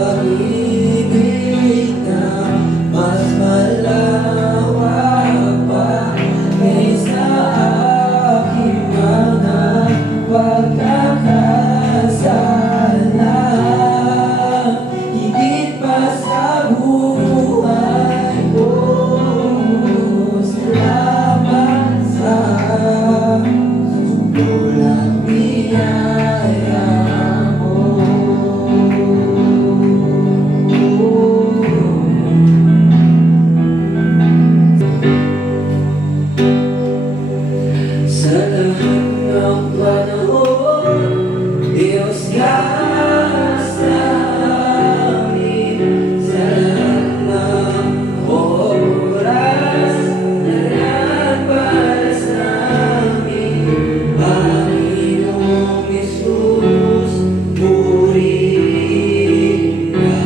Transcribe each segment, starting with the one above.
pag-ibig na mas malawak pa kaysa aking mga pagkakasala. Higit pa sa buhay ko, salamat sa walang biyaya mo. Sa lahat ng panahon, Diyos ka sa amin. Sa lahat ng oras, lahat para sa amin. Panginoong Jesus, purihin ka.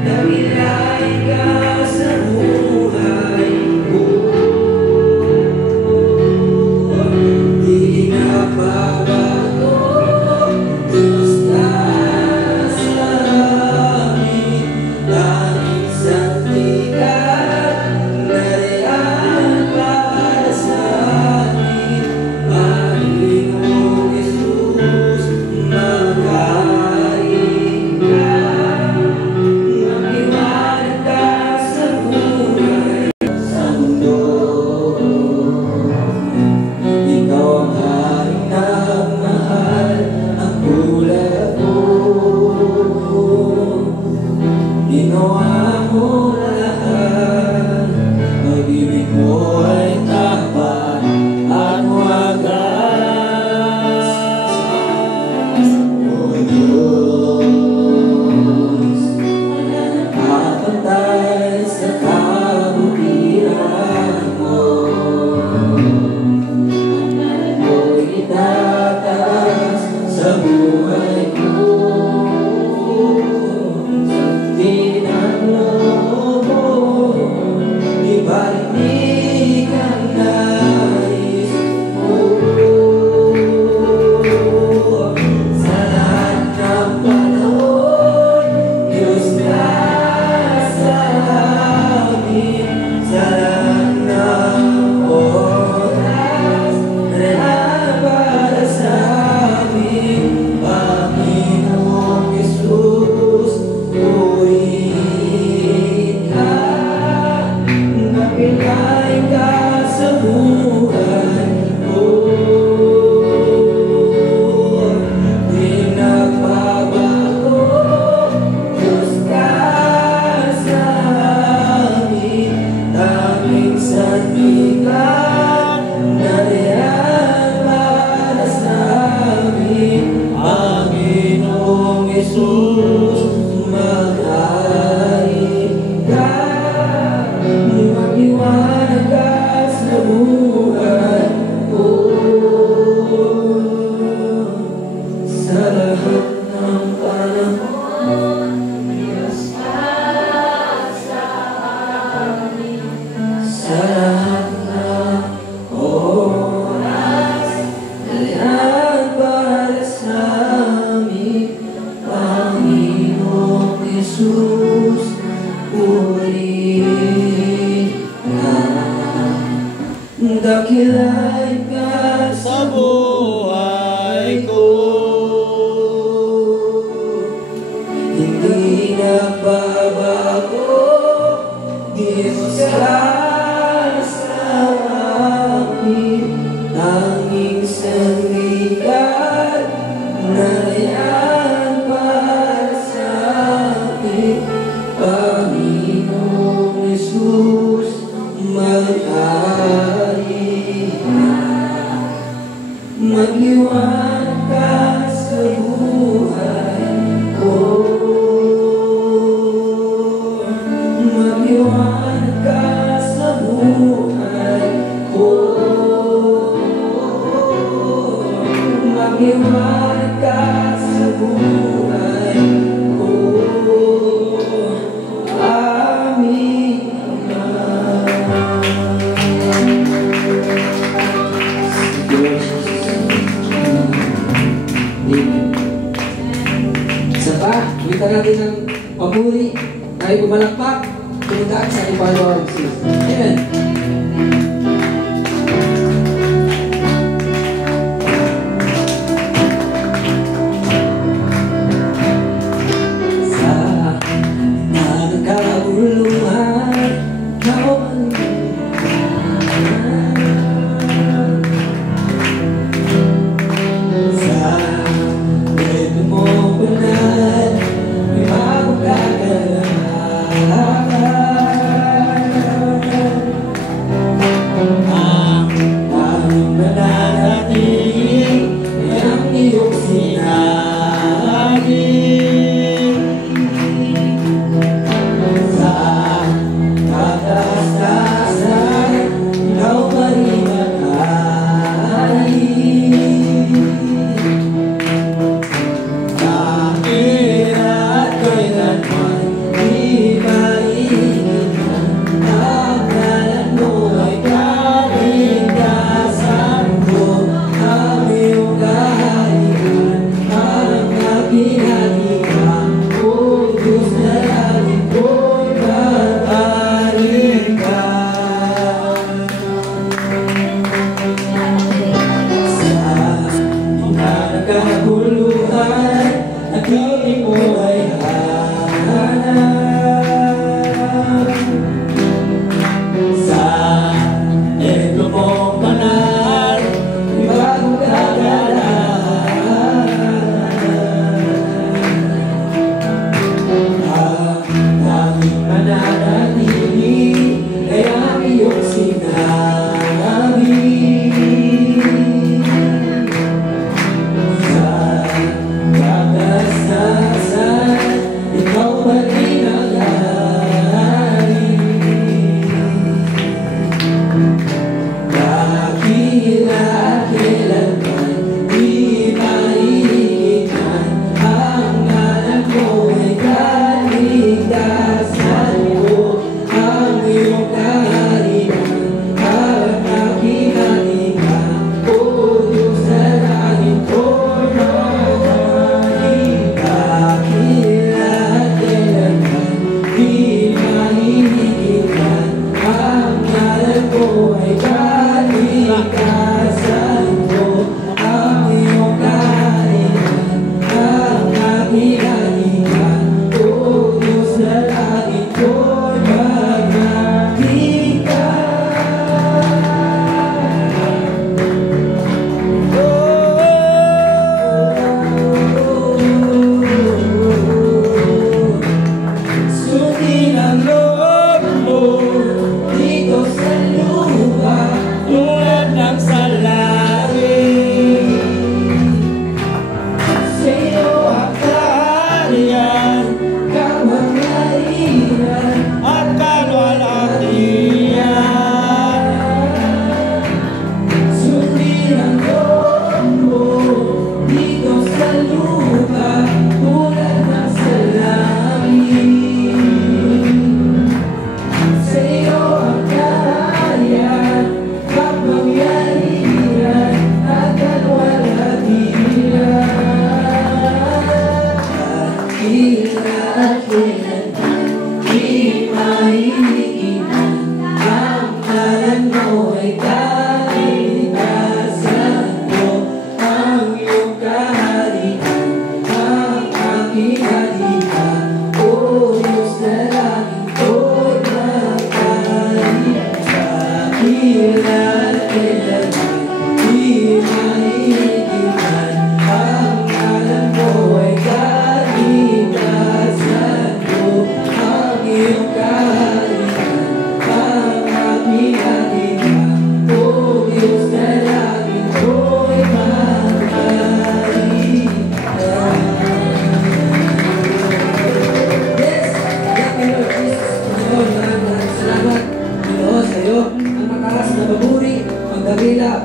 Dakilain ka sa buhay ko. Di na babago, Diyos ka sa amin. Tanging santikat, nariyan para sa amin. Panginoong Jesus, magaling ka. Magliwanag ka sa buhay sa mundo. Ikaw ang haring nagmahal, ang kulay ko. Ginawa mo lahat, pag-ibig mo ay tapat at wagas. O Diyos, nakapantay sa kabutihan mo. Ako'y itataas sa buhay ko. Di ng loob mo, ibalik ang nais mo. Sa lahat ng panahon, Diyos ka sa amin. Sa lahat ng oras, lahat para sa amin. Panginoong Jesus, purihin ka. Dakilain ka sa buhay ko. Di nagbabago, Diyos ka sa amin. Tanging santikat, nariyan para sa amin. Panginoong Jesus, magaling ka. Magliwanag ka sa buhay ko. Sa lahat ng panahon, Diyos ka sa amin. Sa lahat ng oras, lahat para sa amin. Panginoong Jesus, purihin ka. Dakilain ka sa buhay ko. Hindi nagbabago, Diyos ka sa amin. Tanging sanligan, nariyan para sa atin. Panginoong Jesus, magaling ka. Magliwanag ka sa buhay ko. Magliwanag ka sa natin ng pamuri, tayo pumalakpak, pumuntaan sa ating Panginoon Jesus. Amen.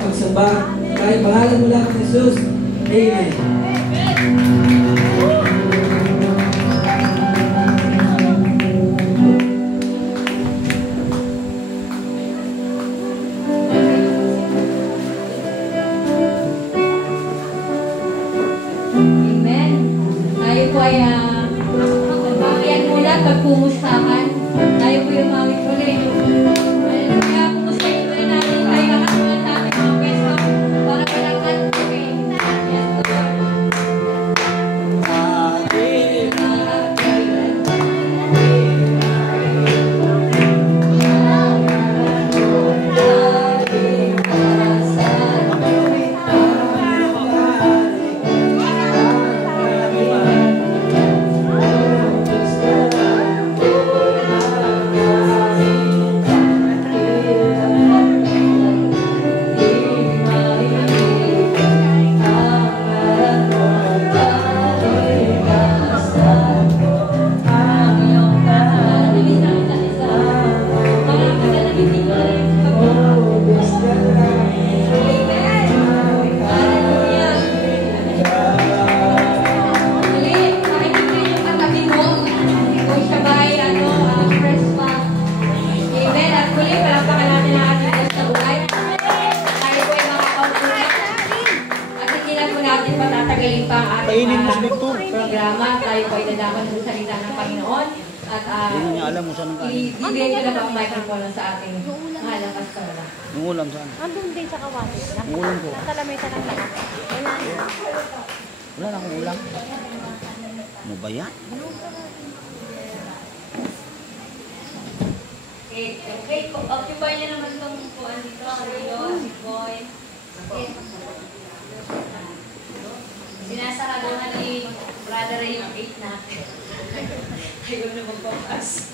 pagsamba. Kahit pangalan mo lang, Jesus. Amen. Amen. Tayo po ay nakapagpumustahan. Tayo po yung mawit ulit. Kaya pumustahin po rin natin. Tayo nakasulat natin mga peso para palakad. Okay. Yes, Lord. Programa, tayo po ay dadaman sa salita ng Panginoon at ibigay ko na ba ang microphone sa ating mahal na pastor. Yung ulam saan? Andun din sa kawali. Yung ulam ko. Nakalamay ka lang lahat. Wala na akong ulam. Ano ba yan? Okay, occupy niya naman itong kuhan dito. Carilo, si Boy. Okay. Sinasaraduhan ni Brother Ray yung 8 natin. Ayaw na magpapas.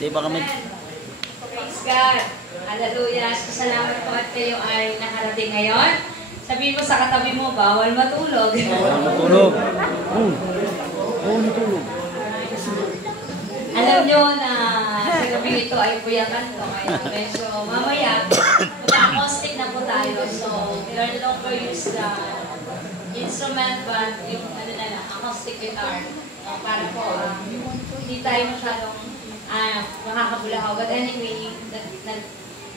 Di ba kami? Praise God. Hallelujah. Salamat po at kayo ay nakarating ngayon. Sabihin mo sa katabi mo, bawal matulog. Bawal matulog. Oo, matulog. Alam nyo na sa gabi ito ay puyakan ko. Kaya medyo mamaya, mag-acoustic na po tayo. So, we are no longer use the instrument, but yung ano na lang, acoustic guitar. Para po, hindi tayo masyadong makakabulahaw. But anyway,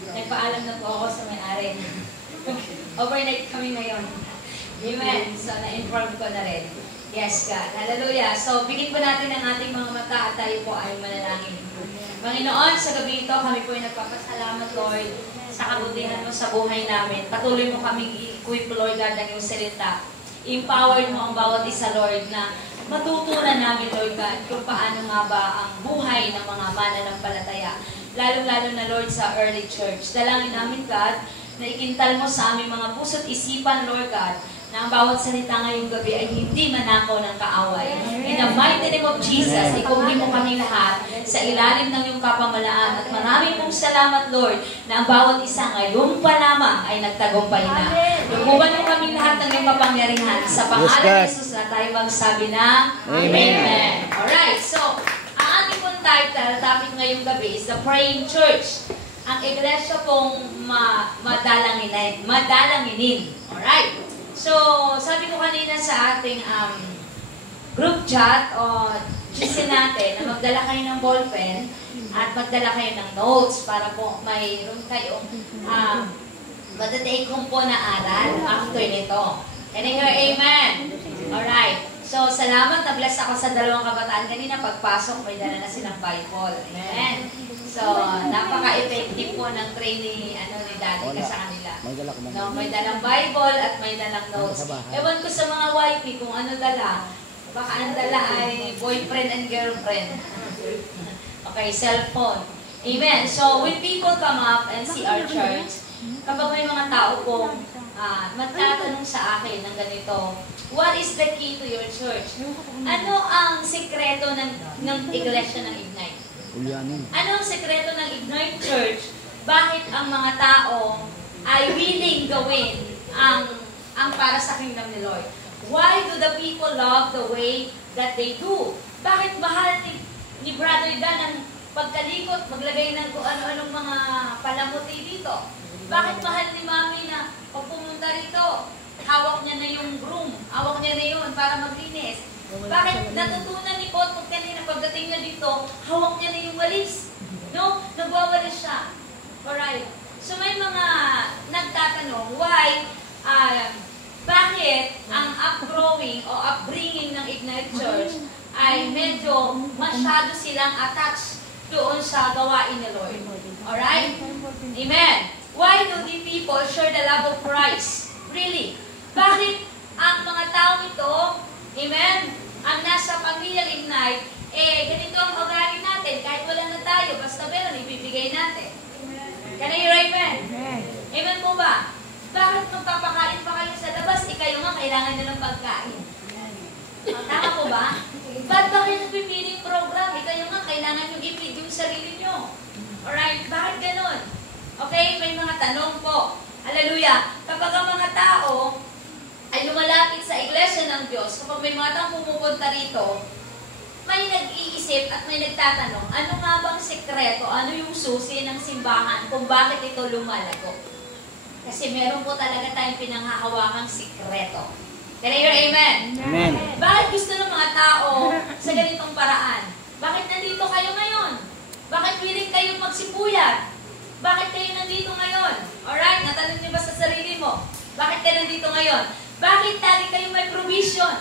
nagpaalam na po ako sa may-ari. Overnight kami ngayon. Amen. So, na-inform ko na rin. Yes, God. Hallelujah. So, bigyan po natin ang ating mga mata at tayo po ay manalangin. Panginoon, sa gabi ito, kami po ay nagpapasalamat, Lord, sa kabutihan mo sa buhay namin. Patuloy mo kami i-equip, Lord God, ng iyong salita. Empower mo ang bawat isa, Lord, na matutunan namin, Lord God, kung paano nga ba ang buhay ng mga mananampalataya. Lalo-lalo na, Lord, sa early church. Dalangin namin, God, na ikintal mo sa aming mga puso't isipan, Lord God, na ang bawat salita ngayong gabi ay hindi manako ng kaaway. In the mighty name of Jesus, ikubli mo kami lahat sa ilalim ng iyong kapamalaan. At maraming pong salamat, Lord, na ang bawat isa ngayon pa lamang ay nagtagumpay na. Lububan mo kami lahat ng iyong kapangyarihan. Sa pangalan ni Jesus na tayo magsabi na Amen. Alright, so, ang ating pong title, topic ngayong gabi is the Praying Church. Ang iglesia pong madalanginin. Alright. So, sabi ko kanina sa ating group chat o GC natin na magdala kayo ng ballpen at magdala kayo ng notes para po mayroon kayong matatake home po na aral after nito. Can I hear amen? Alright. So, salamat. Na-bless ako sa dalawang kabataan kanina. Pagpasok, may dala na silang Bible. Amen. So, napaka-effective po ng training ni Daddy ka sa kanila. No, may dalang Bible at may dalang notes. Ewan ko sa mga wifey kung ano dala. Baka ang dala ay boyfriend and girlfriend. Okay, cellphone. Amen. So, when people come up and see our church, kapag may mga tao pong magtatanong sa akin ng ganito, what is the key to your church? Ano ang sekreto ng iglesia ng Ignite? Ano ang sekreto ng Ignite Church? Bakit ang mga tao ay willing gawin ang para sa kingdom ni Lord? Why do the people love the way that they do? Bakit mahal ni Brother Dan ang pagkalikot, maglagay ng kung ano-anong mga palamuti dito? Bakit mahal ni Mami na pag pumunta rito, hawak niya na yung broom, hawak niya na yun para maglinis? Bakit natutunan ni Potpot kanina pagdating na dito, hawak niya na yung walis? No? Nagwawalis siya. Alright. So may mga nagtatanong, why, bakit ang upgrowing o upbringing ng Ignite Church ay medyo masyado silang attached doon sa gawain ni Lord. Alright? Amen. Why do the people share the love of Christ? Really? Bakit ang mga taong ito, amen, ang nasa pamilyang Ignite, ganito ang ugali natin, kahit wala na tayo, basta meron, ibibigay natin. Can I hear amen? Amen po ba? Bakit magpapakain pa kayo sa labas? Kayo nga, kailangan nyo ng pagkain. Tama po ba? Ba't ba kayo nagpipiling program? Kayo nga, kailangan nyo i-feed yung sarili nyo. Alright? Bakit ganun? Okay? May mga tanong po. Hallelujah. Kapag ang mga tao ay lumalapit sa iglesia ng Diyos, kapag may mga taong pumupunta rito, may nag-iisip at may nagtatanong, ano nga bang sekreto, ano yung susi ng simbahan kung bakit ito lumalago? Kasi meron po talaga tayong pinanghahawakang sikreto. Can I hear amen? Amen. Bakit gusto ng mga tao sa ganitong paraan? Bakit nandito kayo ngayon? Bakit willing kayong magsipuyat? Bakit kayo nandito ngayon? Alright, natanong niyo ba sa sarili mo? Bakit kayo nandito ngayon? Bakit lagi kayong may provision?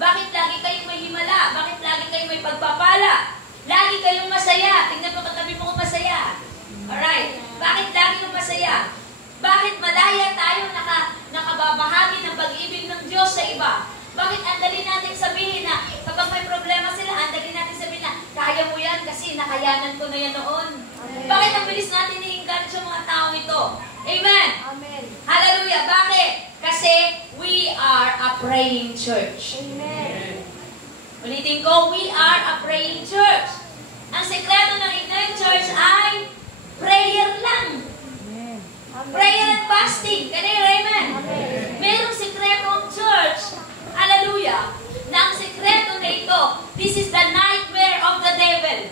Bakit lagi kayong may himala? Bakit lagi kayong may pagpapala? Lagi kayong masaya. Tingnan mo katabi mo kung masaya. Alright, bakit lagi kayong masaya? Bakit malaya tayo nakababahagi ng pag-ibig ng Diyos sa iba? Bakit ang dali natin sabihin na kapag may problema sila, ang dali natin sabihin na kaya mo yan kasi nakayanan ko na yan noon? Amen. Bakit ang bilis natin i-encourage sa mga taong ito? Amen? Amen. Hallelujah. Bakit? Kasi we are a praying church. Amen. Ulitin ko, we are a praying church. Ang sekreto ng Ignite Church ay prayer lang. Prayer and fasting. Can I hear amen? Amen. Merong sekreto ang church. Hallelujah. Na ang sekreto na ito, this is the nightmare of the devil.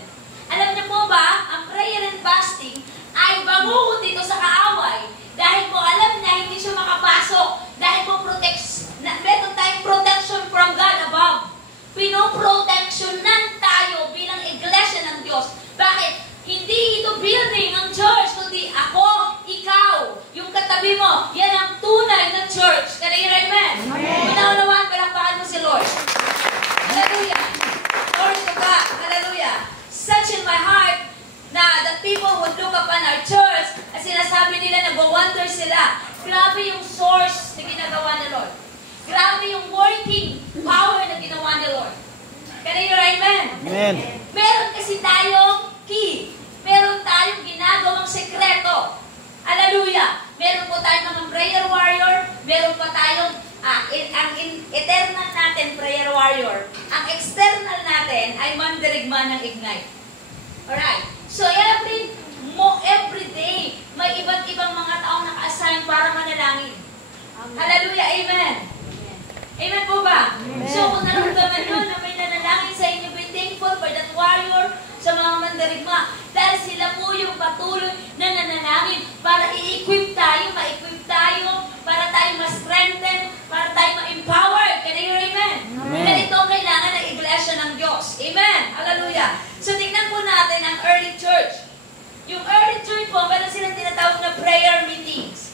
Alam niyo po ba, ang prayer and fasting ay bamuhod dito sa kaaway. Dahil po alam na hindi siya makapasok. Dahil po meron tayong protection from God above. Pinoproteksyonan tayo bilang iglesia ng Diyos. Bakit? Hindi ito building ang church, kundi ako, ikaw, yung katabi mo, yan ang tunay na church. Can I hear amen? Una-unawaan, palakpakan mo si Lord. Hallelujah. Glory to God. Hallelujah. Such in my heart na the people would look upon our church at sinasabi nila, nag-wonder sila. Grabe yung source na ginagawa ni Lord. Grabe yung working power na ginawa ni Lord. Can I hear amen? Amen. Meron kasi tayong key. Meron tayong ginagawang sekreto. Hallelujah! Meron po tayong mga prayer warrior. Meron pa tayong ang eternal natin prayer warrior. Ang external natin ay mandirigma ng Ignite. Alright? So every day, may iba't ibang mga taong naka-assign para manalangin. Hallelujah! Amen! Amen po ba? Amen. So kung naramdaman nyo na may nanalangin sa inyo, be thankful for that warrior sa mga mandarigma. Dahil sila po yung patuloy na nananangin para i-equip tayo, ma-equip tayo, para tayo ma-strengthen, para tayo ma-empower. Can I hear amen? Amen. Ganito ang kailangan ng iglesia ng Diyos. Amen. Hallelujah. So tingnan po natin ang early church. Yung early church po, meron silang tinatawag na prayer meetings.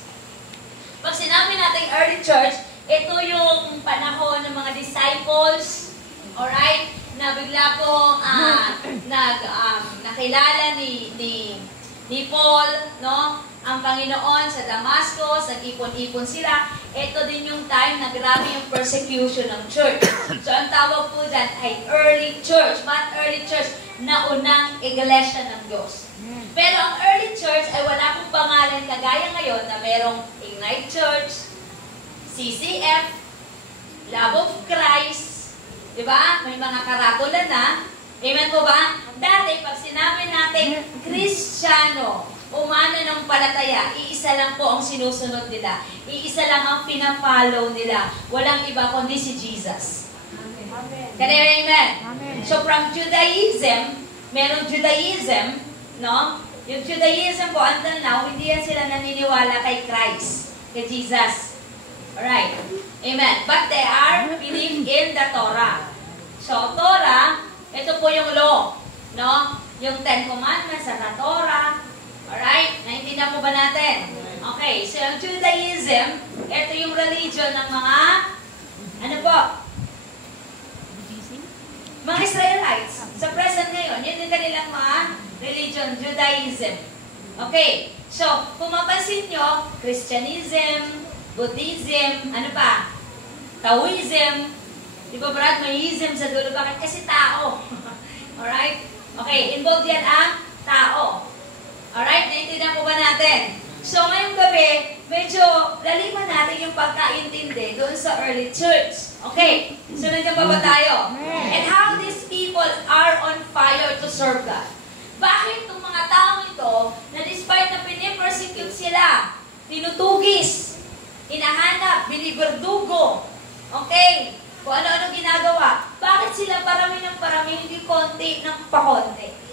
Pag sinabi natin early church, ito yung panahon ng mga disciples, alright, na bigla po nakilala ni Paul, no? Ang Panginoon sa Damascus, nag-ipon-ipon sila. Ito din yung time na grabe yung persecution ng church. So ang tawag po dyan ay early church. Not early church, na unang iglesia ng Diyos. Pero ang early church ay wala pong pangalan kagaya ngayon na merong Ignite Church, CCF, Love of Christ, di ba? May mga karatula na. Amen po ba? Dati, pag sinabi natin, Kristiyano, umano ng palataya, iisa lang po ang sinusunod nila. Iisa lang ang pinafollow nila. Walang iba kundi si Jesus. Amen. Kaya amen? Amen. So from Judaism, merong Judaism, no? Yung Judaism po, until now, hindi yan sila naniniwala kay Christ, kay Jesus. Alright. Amen. But they are believe in the Torah. So, Torah, ito po yung law. No? Yung Ten Commandments sa Torah. Alright? Naintindihan po ba natin? Okay. So, yung Judaism, ito yung religion ng mga, ano po? Mga Israelites, sa present ngayon, yun yung kanilang mga religion, Judaism. Okay, so, kung mapansin nyo, Christianism, Buddhism, ano pa? Taoism, di ba Brad, may ism sa dulo. Bakit? Kasi tao. Alright? Okay, involved yan ang tao. Alright, naiintindihan po ba natin? So, ngayong gabi, medyo laliman natin yung pagkaintindi doon sa early church. Okay, so nandiyan pa ba tayo? And how these people are on fire to serve God. Bakit itong mga taong ito, na despite na pinipersecute sila, tinutugis, hinahanap, biniberdugo, okay, kung ano-ano ginagawa, bakit sila parami ng parami, hindi konti ng pakonti?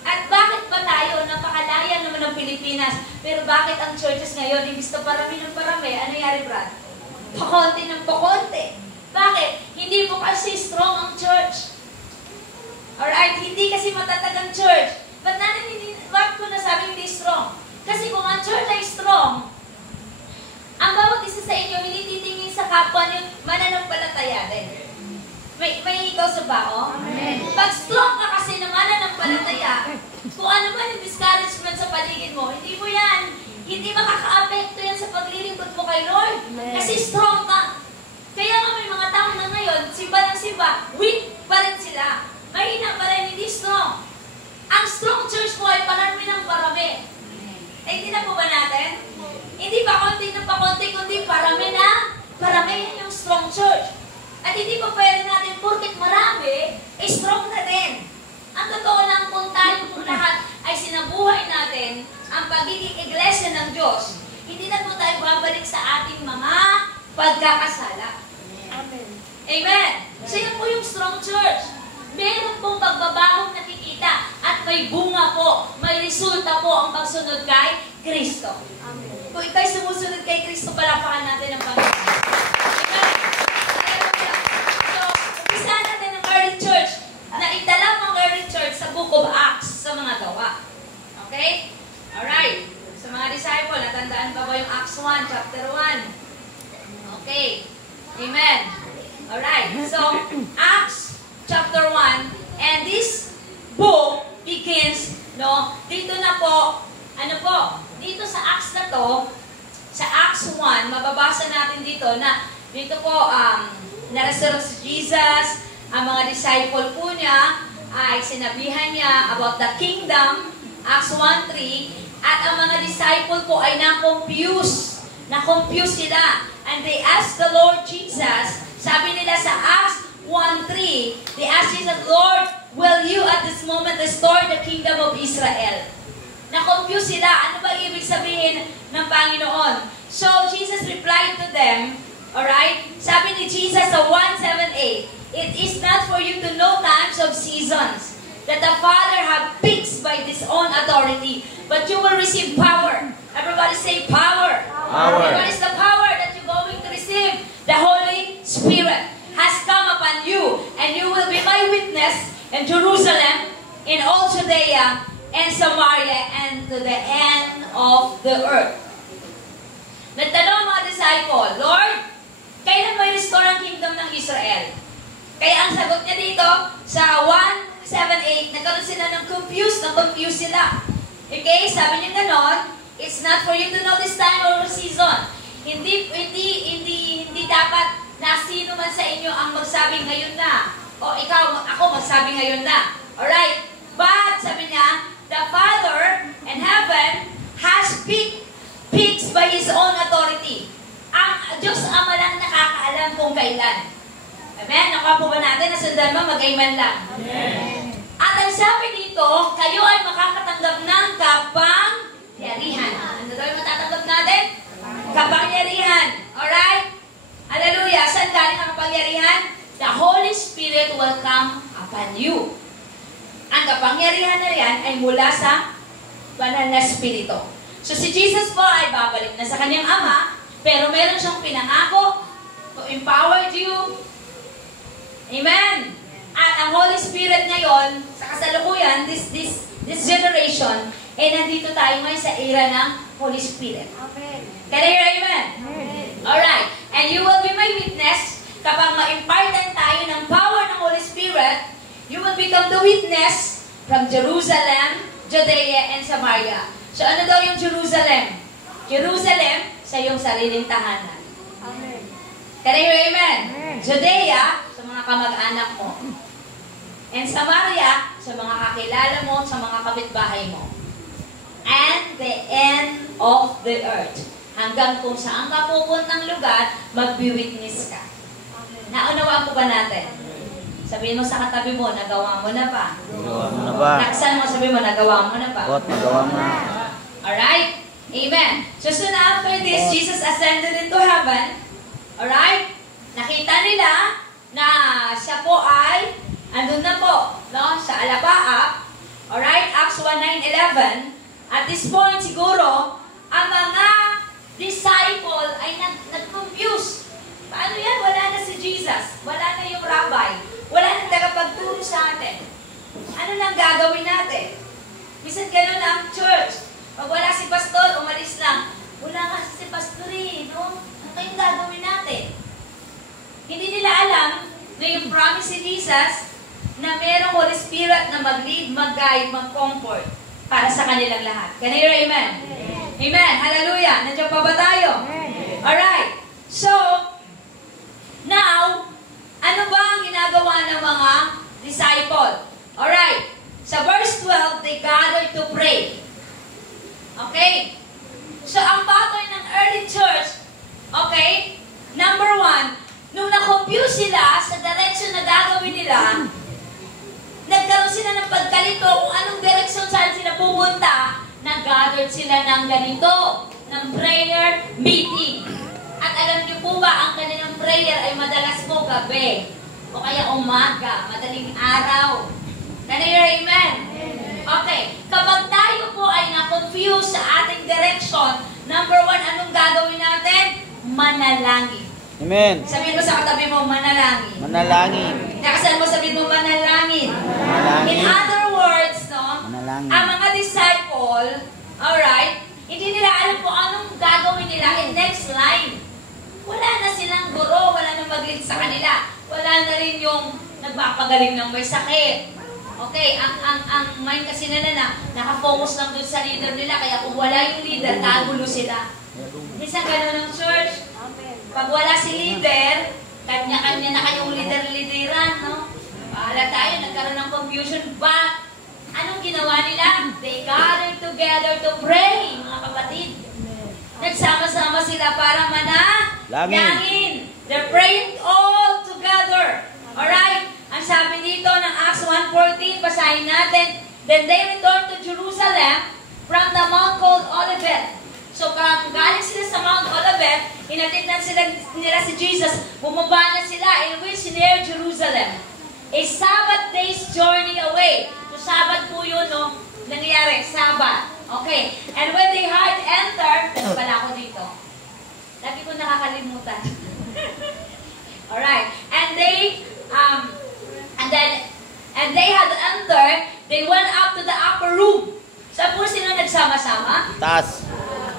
At bakit ba tayo, napakalaya naman ng Pilipinas, pero bakit ang churches ngayon, imbis na parami ng parami, ano nangyari, Brad? Pakonti ng pakonti. Bakit? Hindi mo kasi strong ang church. Alright? Hindi kasi matatag ang church. Bakit ko nasabing hindi strong? Kasi kung ang church ay strong, ang bawat isa sa inyo, hindi titingin sa kapwa niyo, mananampalataya din. May ikaw sa bao? Amen. Pag strong ka kasi na mananampalataya, kung ano man yung discouragement sa paligid mo, hindi makaka-apekto yan sa paglilingkod mo kay Lord. Amen. Kasi strong ka. Kaya nga may mga tao na ngayon, simba ng simba, weak pa rin sila. Mahina pa rin, hindi strong. Ang strong church mo ay parami ng parami. Ay, hindi na po ba natin? Hindi pa konti na pa konti, kundi parami na parami, yan yung strong church. At hindi pa pwede natin, porket marami, strong na din. Ang totoo lang kung tayo kung lahat ay sinabuhay natin ang pagiging iglesia ng Diyos, hindi na po tayo babalik sa ating mga pagkakasala. Amen. Amen. So yan po yung strong church. Meron pong pagbabahong nakikita at may bunga po, may resulta po ang pagsunod kay Kristo. Amen. Kung ikaw'y sumusunod kay Kristo, palapakan natin ang Panginoon. So, umpisa natin ang early church na itala ang early church sa Book of Acts sa mga gawa. Okay? Alright. Sa mga disciple, natandaan pa ba yung Acts 1, chapter 1? Okay. Amen. Alright. So, Acts chapter 1, and this book begins, dito na po, dito sa Acts na to, sa Acts 1, mababasa natin dito na, dito po, na-resurrect si Jesus, ang mga disciple po niya, ay sinabihan niya about the kingdom, Acts 1:3, at ang mga disciple po ay na-confuse sila. And they asked the Lord Jesus, sabi nila sa Acts 1:3, they asked Jesus, Lord, will you at this moment restore the kingdom of Israel? Na-confuse sila. Ano ba ibig sabihin ng Panginoon? So, Jesus replied to them, alright? Sabi ni Jesus sa 1:7-8, it is not for you to know times of seasons that the Father have fixed by His own authority, but you will receive power. Everybody say power. Power. What is the power that you're going to receive? The Holy Spirit has come upon you, and you will be my witness in Jerusalem, in all Judea, and Samaria, and to the end of the earth. Nagtanong mga disciple, Lord, kailan mo i-restore ang kingdom ng Israel? Kaya ang sagot niya dito, sa 1:7-8, nagkaroon sila ng confused sila. Okay, sabi niya ganon, it's not for you to know this time or season. Hindi dapat na sino man sa inyo ang magsabing ngayon na. O ako magsabing ngayon na. Alright? But, sabi niya, the Father in heaven has fixed by His own authority. Ang Diyos Ama lang nakakaalam kung kailan. Amen? Nakuha po ba natin? Nasundan mo, mag-amen lang. Amen. At ang sabi dito, kayo ay makakatanggap ng kapangyarihan. Ano daw yung matatanggap natin? Kapangyarihan. Alright? Hallelujah. Saan galing ang kapangyarihan? The Holy Spirit will come upon you. Ang kapangyarihan na yan ay mula sa banal na Espiritu. So si Jesus po ay babalik na sa kanyang Ama, pero meron siyang pinangako to empower you. Amen. At ang Holy Spirit ngayon, sa kasalukuyan, this generation, nandito tayo ngayon sa era ng Holy Spirit. Amen. Can I hear amen? Amen. Alright. And you will be my witness kapag ma-impartan tayo ng power ng Holy Spirit, You will become the witness from Jerusalem, Judea, and Samaria. So ano daw yung Jerusalem? Jerusalem sa iyong sariling tahanan. Amen. Can I hear amen? Amen. Judea sa mga kamag-anak mo. And Samaria sa mga kakilala mo, sa mga kapitbahay mo. And the end of the earth. Hanggang kung saan ka pupuntang lugar, magbi-witness ka. Naunawaan po ba natin? Sabihin mo sa katabi mo, nagawa mo na ba? Nagawa mo na ba? Taksan mo, sabihin mo, nagawa mo na ba? Kot, nagawa mo na. Alright? Amen. So soon after this, Jesus ascended into heaven. Alright? Nakita nila na siya po ay andun na po, no? Sa alapaap. Alright? Acts 1:9-11. At this point, siguro, ang mga disciple ay nag-confuse. Paano yan? Wala na si Jesus. Wala na yung rabbi. Wala nang tagapagturo sa atin. Ano nang gagawin natin? Minsan gano'n ang church. Pag wala si pastor, umalis lang. Wala nga si pastor eh, no? Ano kayong gagawin natin? Hindi nila alam na yung promise si Jesus na merong Holy Spirit na mag-lead, mag-guide, mag-comfort para sa kanilang lahat. Can I hear amen? Amen. Hallelujah. Nandiyan pa ba tayo? Alright. So, now, ano ba ang ginagawa ng mga disciple? Alright. Sa verse 12, they gathered to pray. Okay? So, ang pattern ng early church, okay, number 1, nung na-confuse sila sa direction na gagawin nila, nagkaroon sila ng pagkalito kung anong direction saan sila pupunta, nag-gathered sila ng ganito, ng prayer meeting. At alam niyo po ba, ang kanilang prayer ay madalas po gabi, o kaya umaga, madaling araw. Can you hear amen? Okay, kapag tayo po ay na-confuse sa ating direction, number 1, anong gagawin natin? Manalangin. Amen. Sabihin mo sa katabi mo, manalangin. Manalangin. Nakasan mo, sabihin mo, manalangin. Manalangin. In other words, no, Manalangin. ang mga disciple, alright, hindi nila alam kung anong gagawin nila in next line. Wala na silang guro, wala nang mag-lead sa kanila. Wala na rin yung nagpapagaling ng may sakit. Okay, ang mind kasi nila na nakafocus lang dun sa leader nila, kaya kung wala yung leader, kagulo sila. Minsan gano'n ng church, pag wala si leader, kanya-kanya na kayong leader-leaderan, no? Pahala tayo, nagkaroon ng confusion, but anong ginawa nila? They gathered together to pray, mga kapatid. Nagsama-sama sila para manalangin. They're praying all together. Alright? Ang sabi dito ng Acts 1:14, basahin natin, then they returned to Jerusalem from the mount called Olivet. So, pag galing sila sa Mount Olivet, hinatid na nila si Jesus, bumaba na sila in which near Jerusalem. A Sabbath day's journey away. So, Sabbath po yun, no? Nangyayari, Sabbath. Okay. And when they had entered, pala ako dito. Lagi ko nakakalimutan. Alright. And they had entered, they went up to the upper room. Saan po sila nagsama-sama? Taas.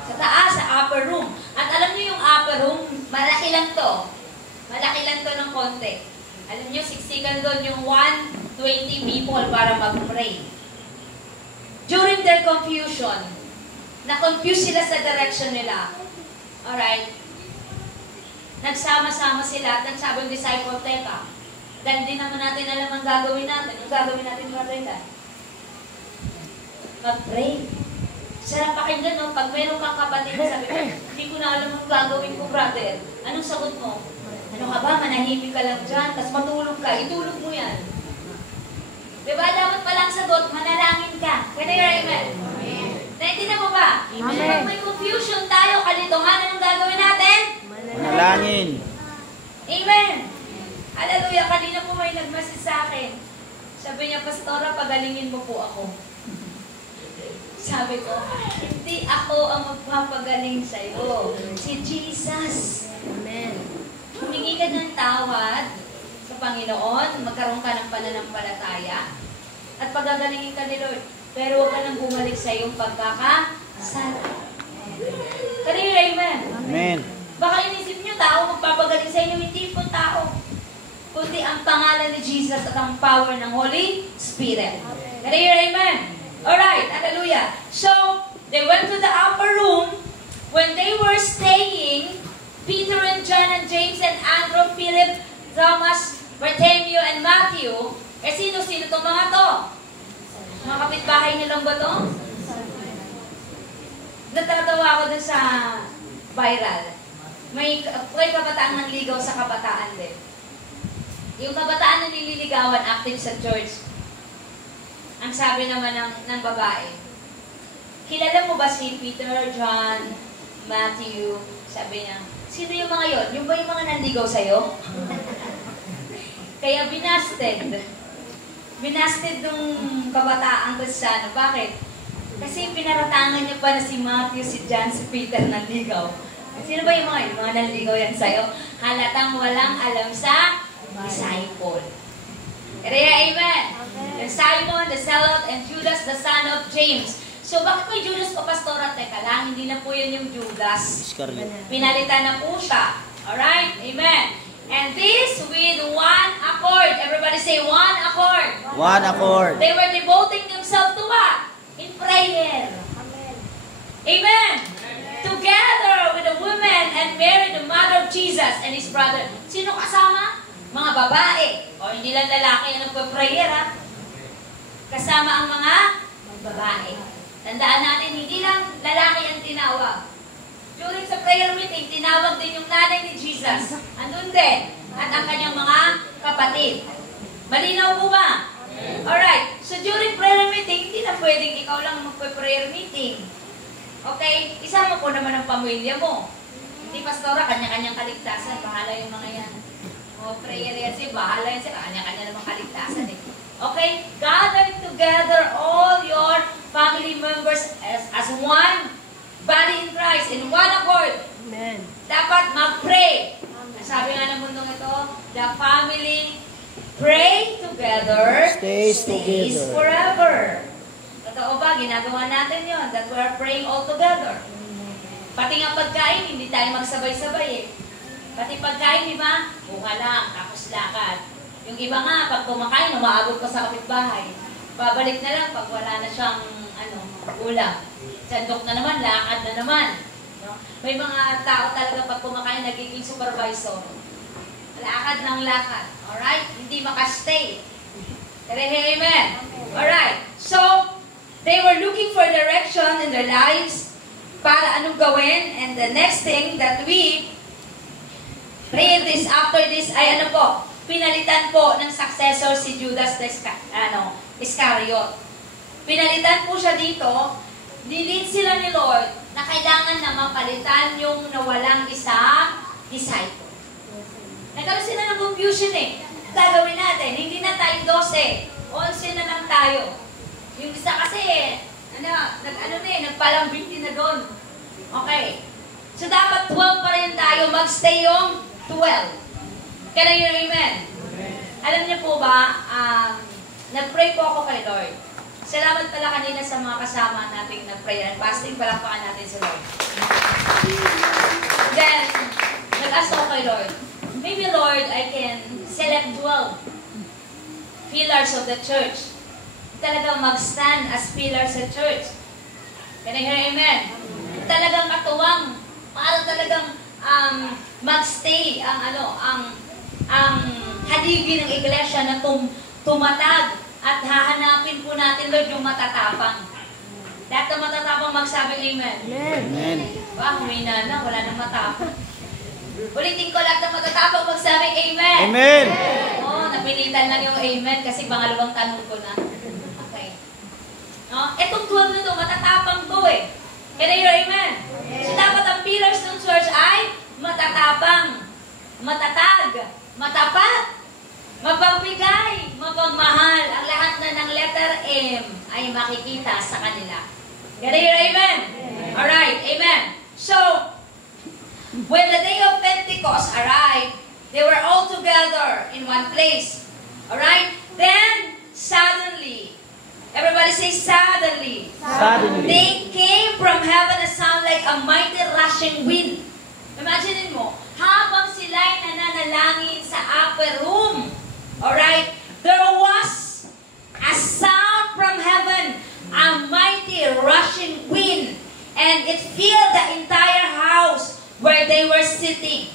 Sa taas, sa upper room. At alam niyo yung upper room, malaki lang to. Malaki lang to ng konti. Alam niyo, siksikan doon yung 120 people para mag-pray. During their confusion, na-confuse sila sa direction nila. Alright? Nagsama-sama sila at nagsabing disciple, teka, dahil di naman natin alam ang gagawin natin. Ang gagawin natin, brother, mag-pray. Sarap pakinggan, no? Pag meron kang kapatid, sabi ko, hindi ko na alam ang gagawin ko, brother. Anong sagot mo? Ano ka ba? Manahimik ka lang dyan, tapos matulog ka. Itulog mo yan. Diba? Dapat palang sagot, manalangin ka. Kaya yung amen? Naintindihan mo ba? Amen. Pag may confusion tayo, kalituhan, anong gagawin natin? Manalangin. Amen. Hallelujah. Kanina po may nag-message sa akin. Sabi niya, Pastora, pagalingin mo po ako. Sabi ko, hindi ako ang magpapagaling sa'yo. Si Jesus. Amen. Humingi ka ng tawad sa Panginoon, magkaroon ka ng pananampalataya, at pagagalingin ka ni Lord. Pero huwag ka nang bumalik sa iyong pagkakasala. Kanina, amen? Amen. Baka inisip niyo, tao magpapagaling sa inyo, hindi po tao. kundi ang pangalan ni Jesus at ang power ng Holy Spirit. Can you hear amen? Alright, hallelujah. So, they went to the upper room. When they were staying, Peter and John and James and Andrew, Philip, Thomas, Bartholomew, and Matthew, sino-sino itong mga to? Mga kapitbahay nilang ba to? Natatawa ako dun sa viral. May kabataan ng ligaw sa kabataan din. Yung kabataan na nililigawan, active sa church. Ang sabi naman ng babae, kilala mo ba si Peter, John, Matthew? Sabi niya, sino yung mga yon? Yung ba yung mga nanligaw sa'yo? Kaya binasted. Binasted nung kabataang Kristiyano. Bakit? Kasi pinaratangan niya pa na si Matthew, si John, si Peter nanligaw. Sino ba yung mga yun? Mga nanligaw yan sa'yo? Halatang walang alam sa disciple. Kaya amen. And Simon, the Zealot, and Judas, the son of James. So bakit may Judas o Pastora? Teka lang, hindi na po yun yung Judas. Iscariot. Pinalitan na po siya. Alright? Amen. And this with one accord. Everybody say one accord. One accord. They were devoting themselves to what? In prayer. Amen. Together with the women and Mary, the mother of Jesus, and his brother. Sino kasama? Mga babae. O hindi lang lalaki ang nagpa-prayer, ha? Kasama ang mga babae. Tandaan natin, hindi lang lalaki ang tinawag. During sa prayer meeting, tinawag din yung nanay ni Jesus. Andun din. At ang kanyang mga kapatid. Malinaw po ba? Alright. So during prayer meeting, hindi na pwedeng ikaw lang magpa-prayer meeting. Okay? Isama po naman ang pamilya mo. Hindi, Pastora, kanya-kanyang kaligtasan. Bahala yung mga yan. O, prayer yan siya. Bahala yan siya. Kanya-kanya namang kaligtasan eh. Okay? Gather together all your family members as one body in Christ, in one accord. Amen. Dapat mag-pray. Sabi nga ng mundong ito, the family pray together, Stays together. forever. Totoo ba? Ginagawa natin yon, that we are praying all together. Pati nga pagkain, hindi tayo magsabay-sabay eh. Pati pagkain, di ba? Buka lang, tapos lakad. Yung iba nga, pag kumakain, umaabot pa sa kapitbahay. Babalik na lang pag wala na siyang ulam. Sandok na naman, lakad na naman. No? May mga tao talaga pag kumakain, nagiging supervisor. Lakad ng lakad. Alright? Hindi makastay. Amen? Alright. So, they were looking for direction in their lives para anong gawin. And the next thing that we read this after this ay ano po, pinalitan po ng successor si Judas Iscariot. Pinalitan po siya dito, nilid sila ni Lord na kailangan na mapalitan yung nawalang isang disciple. Nagkaroon sila ng confusion eh. Gagawin natin, hindi na tayo 12, 11 na lang tayo. Yung isa kasi, nagpalang 20 na doon. Okay. So, dapat 12 pa rin tayo. Magstay yung 12. Can I hear amen? Alam niyo po ba, nag-pray po ako kay Lord. Salamat pala kanina sa mga kasama nating nag-pray and fasting. Palakpakan natin si Lord. Then, nag-ask ako kay Lord, maybe Lord, I can select 12 pillars of the church. Talagang mag-stand as pillars sa church. Can I hear amen? Talagang katuwang. Para talagang mag-stay ang haligi ng iglesia na tumatag at hahanapin po natin, Lord, yung matatapang. Lahat ng matatapang magsabing amen. Amen. Humina na, wala nang matapang. Ulitin ko, lahat ng matatapang magsabing amen. Amen. Napilitan lang yung amen kasi pangalawang tanong ko na. Okay. No? Etong 12 na to, matatapang to eh. Can I hear amen? So dapat ang pillars ng church ay matatapang, matatag, matapat, mapagbigay, mapagmahal. Ang lahat na ng letter M ay makikita sa kanila. Can I hear amen? Alright, amen. So, when the day of Pentecost arrived, they were all together in one place. Alright? Then, suddenly, everybody say suddenly. Suddenly. They came from heaven a sound like a mighty rushing wind. Imagine mo, habang sila'y nananalangin sa upper room, Alright? There was a sound from heaven, a mighty rushing wind, and it filled the entire house where they were sitting.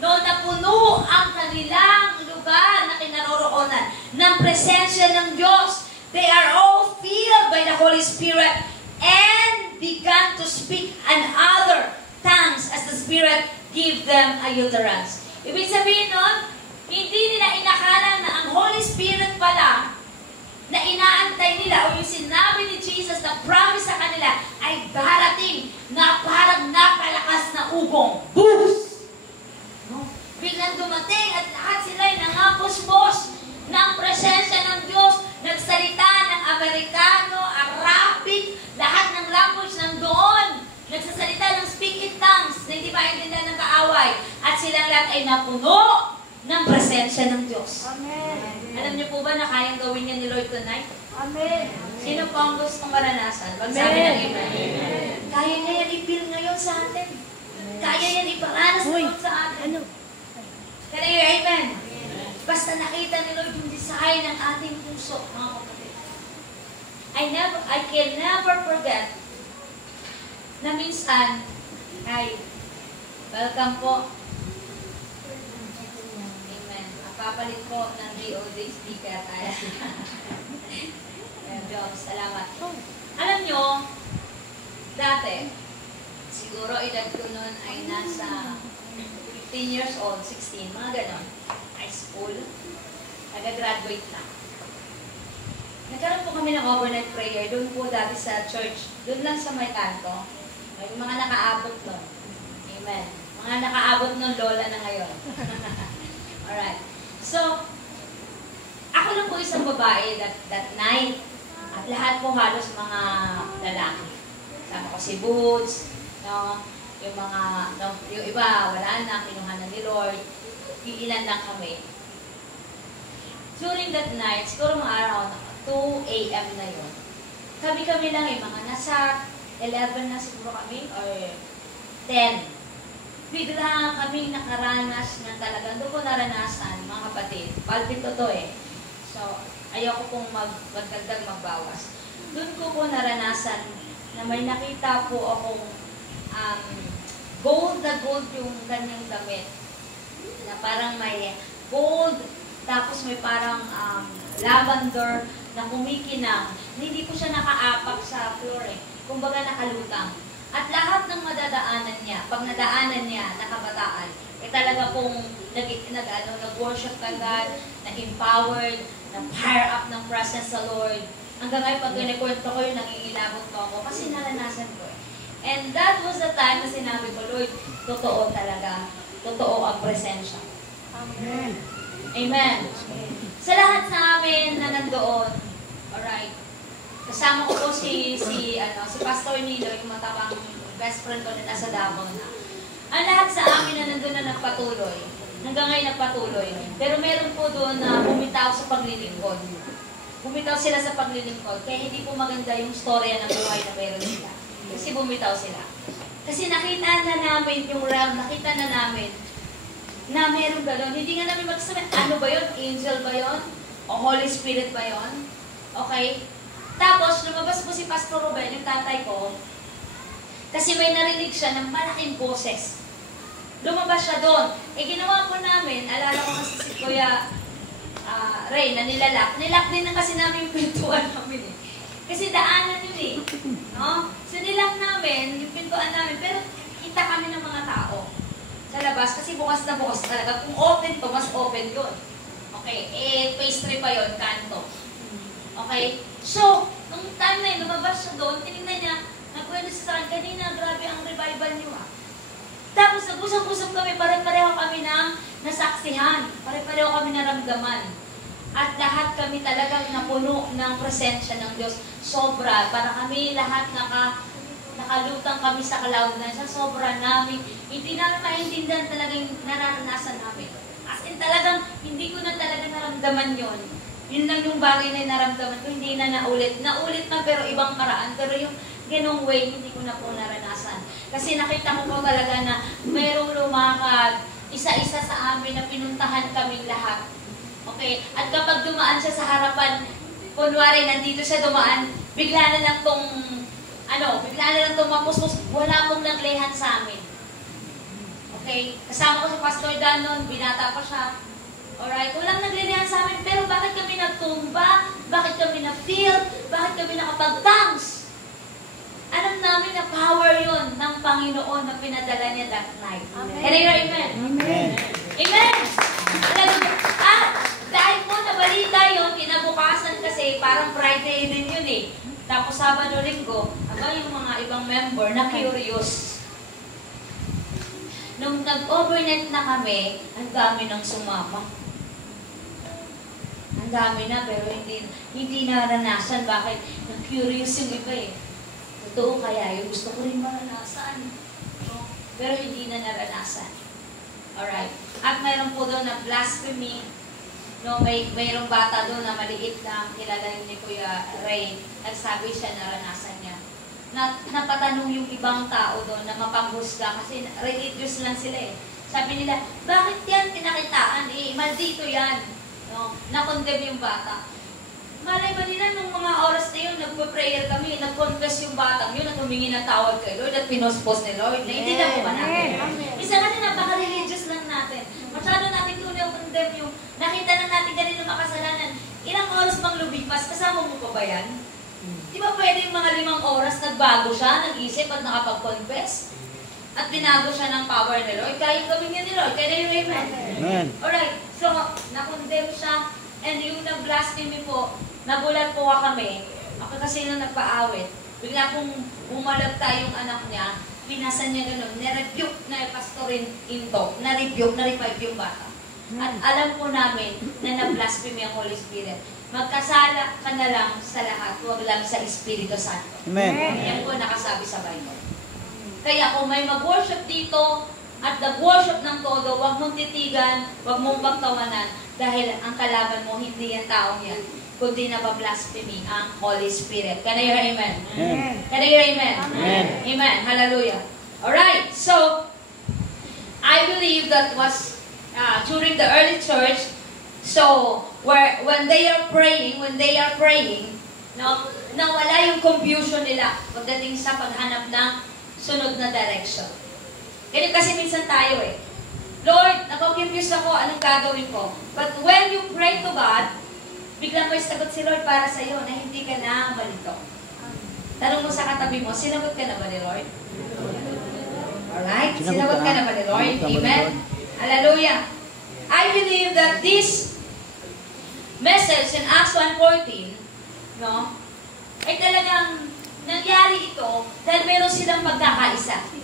No, napuno ang kanilang lugar na kinaroroonan ng presensya ng Diyos. They are all filled by the Holy Spirit and began to speak in other tongues as the Spirit gave them a utterance. Ibig sabihin nun, hindi nila inakala na ang Holy Spirit pala na inaantay nila o yung sinabi ni Jesus na promise sa kanila ay darating na parang napalakas na ugong. Boost! No? Biglang dumating at lahat sila ay nangapuspos ng presensya ng Diyos. Nagsalita ng Amerikano, Arabic, lahat ng language ng doon. Nagsasalita ng speak in tongues na hindi maintindihan ng kaaway. At silang lahat ay napuno ng presensya ng Diyos. Amen. Alam niyo po ba na kayang gawin niya ni Lord tonight? Amen. Sino po ang gustong maranasan? Pagsabi ng Amen. Kaya niya yan i-feel ngayon sa atin. Kaya yan iparanas ngayon sa atin. Kaya yung Amen. Basta nakita ni Lord yung design ng ating puso, mga kapatid. I can never forget na minsan ay welcome po. Amen. Ang papalit po ng DOD speaker ay Diyos, salamat. Alam nyo, dati, siguro edad ko nun ay nasa 15 years old, 16, mga ganon. High school, nag-graduate na. Nagkaroon po kami ng overnight prayer, doon po dati sa church, doon lang sa may kanto. May mga nakaabot nun. Amen. Mga nakaabot nun, lola na ngayon. Alright. So, ako lang po isang babae that night. At lahat po halos mga lalaki. Sama ko si Boots, no? Yung mga, no? Yung iba, wala na, kinuha na ni Lord. Iilan lang kami. During that night, siguro mga around 2 a.m. na yun. Kami lang mga nasa 11 na siguro kami or 10. Bigla kami nakaranas na talagang doon ko naranasan, mga kapatid. Palpito to eh. So, ayoko pong magdagdag magbawas. Doon ko po naranasan na may nakita po akong gold na gold yung kanyang damit. Na parang may gold, tapos may parang lavender na kumikinang. Hindi po siya nakaapak sa floor eh. Kumbaga nakalutang. At lahat ng madadaanan niya, pag nadaanan niya, nakabataan, eh talaga pong nag-worship ka God, na-empowered, na-fire up ng presence sa Lord. Hanggang ngayon, pag kinikwento ko yun, nangingilabot ko ako kasi naranasan ko eh. And that was the time na sinabi ko, Lord, totoo talaga. Totoo ang presensya. Amen. Amen. Sa lahat sa amin na nandoon, alright, kasama ko po si Pastor Nilo, yung matabang best friend ko na nasa Davao na. Ang lahat sa amin na nandun na nagpatuloy, hanggang ngayon nagpatuloy. Pero meron po doon na bumitaw sa paglilingkod. Bumitaw sila sa paglilingkod, kaya hindi po maganda yung storya ng buhay na meron sila. Kasi bumitaw sila. Kasi nakita na namin yung realm, nakita na namin na meron gano'n. Hindi nga namin magsasabi, ano ba yun? Angel ba yun? O Holy Spirit ba yun? Okay? Tapos, lumabas po si Pastor Ruben, yung tatay ko, kasi may narinig siya ng malaking boses. Lumabas siya doon. Eh, ginawa po namin, alala ko kasi si Kuya Ray, na nilalak. Nilak din na kasi namin yung pintuan namin eh. Kasi daanan yun eh. No? So, nilak namin, yung pintuan namin, pero kita kami ng mga tao sa labas, kasi bukas na bukas talaga. Kung open to, mas open yun. Okay, eh, pastry pa yun, kanto. Okay? So, nung time na yun, lumabas siya doon, tinignan niya, nagkwento siya sa akin, kanina, grabe ang revival niyo ah. Tapos, nag-usap-usap kami, pare-pareho kami ng nasaksihan, pare-pareho kami naramdaman. At lahat kami talagang napuno ng presensya ng Diyos. Sobra, para kami lahat nakalutang kami sa cloud na sa sobra namin. Hindi namin maintindihan talaga yung nararanasan namin. As in talagang, hindi ko na talaga naramdaman yon. Yun lang yung bagay na naramdaman ko, hindi na naulit. Naulit na pero ibang paraan. Pero yung ganong way, hindi ko na po naranasan. Kasi nakita ko po talaga na mayroong lumakad, isa-isa sa amin na pinuntahan kaming lahat. Okay? At kapag dumaan siya sa harapan, kunwari nandito siya dumaan, bigla na lang mapuspos, wala pong naglehan sa amin. Okay? Kasama ko si Pastor Dan noon, binata pa siya. Alright? Walang naglilihan sa amin, pero bakit kami nagtumba? Bakit kami na-feel? Bakit kami nakapag-thanks? Alam namin na power yon ng Panginoon na pinadala niya that night. Amen. Can I hear amen? Amen. Amen! Dahil po nabalita yun, kinabukasan kasi parang Friday din yun eh. Tapos Sabado, Linggo, yung mga ibang member na curious. Nung nag-overnight na kami, ang dami nang sumama. Ang dami na, pero hindi naranasan. Bakit? Na-curious yung iba eh. Totoo kaya, yung gusto ko rin maranasan. No? Pero hindi na naranasan. Alright. At mayroon po doon na blasphemy. No, mayroong bata doon na maliit lang, kilala ni Kuya Ray. Nagsabi siya, naranasan niya. Napatanong yung ibang tao doon na mapanghusga kasi religious lang sila eh. Sabi nila, bakit yan pinakitaan? Maldito yan. No? Na-condemn yung bata. Malay ba nila nung mga oras na yun, nagpa-prayer kami, nag-confess yung batang yun, at humingi ng tawad kay Lord at pinospos ni Lord. Naintindihan po ba natin? Isa kasi napaka-religious lang natin. Masyado natin condemn yung nakita na natin ganito makasalanan. Ilang oras pang lumipas, kasama mo pa ba yan? Di ba pwede yung mga 5 oras nagbago siya, nag-isip at nakapag-confess? At binago siya ng power ni Lord. Kaya gawin niya ni Lord. Kaya na yung amen. Amen. Alright, so na-condemn siya. And yung nag-blasphemy po, nagulat po kami. Ako kasi nung nagpa-awit, bigla pong umalagta yung anak niya, pinasan niya gano'n, na-rebuke na pastorin into, na-rebuke, na-revive yung bata. At alam po namin na na-blasphemy ang Holy Spirit. Magkasala ka na lang sa lahat, huwag lang sa Espiritu Santo. Amen. Yan po nakasabi sa Bible. Kaya kung may mag-worship dito, at nag-worship ng todo, huwag mong titigan, huwag mong pagtawanan, dahil ang kalaban mo, hindi yung taong yan, kundi nabablasphemy ang Holy Spirit. Can I hear amen? Amen. Can I hear amen? Amen. Amen. Hallelujah. Alright, so, I believe that was during the early church, so, when they are praying, nawala yung confusion nila pagdating sa paghanap ng sunod na direction. Ganyan kasi minsan tayo eh. Lord, nakonfuse ako, anong gagawin ko? But when you pray to God, biglang may sagot si Lord para sa iyo na hindi ka na malito. Tanong mo sa katabi mo, sinagot ka na ba ni Lord? Alright? Sinagot ka na ba ni Lord? Amen? Hallelujah. I believe that this message in Acts 1:14, no, ay talagang nangyari ito dahil meron silang pagkakaisa.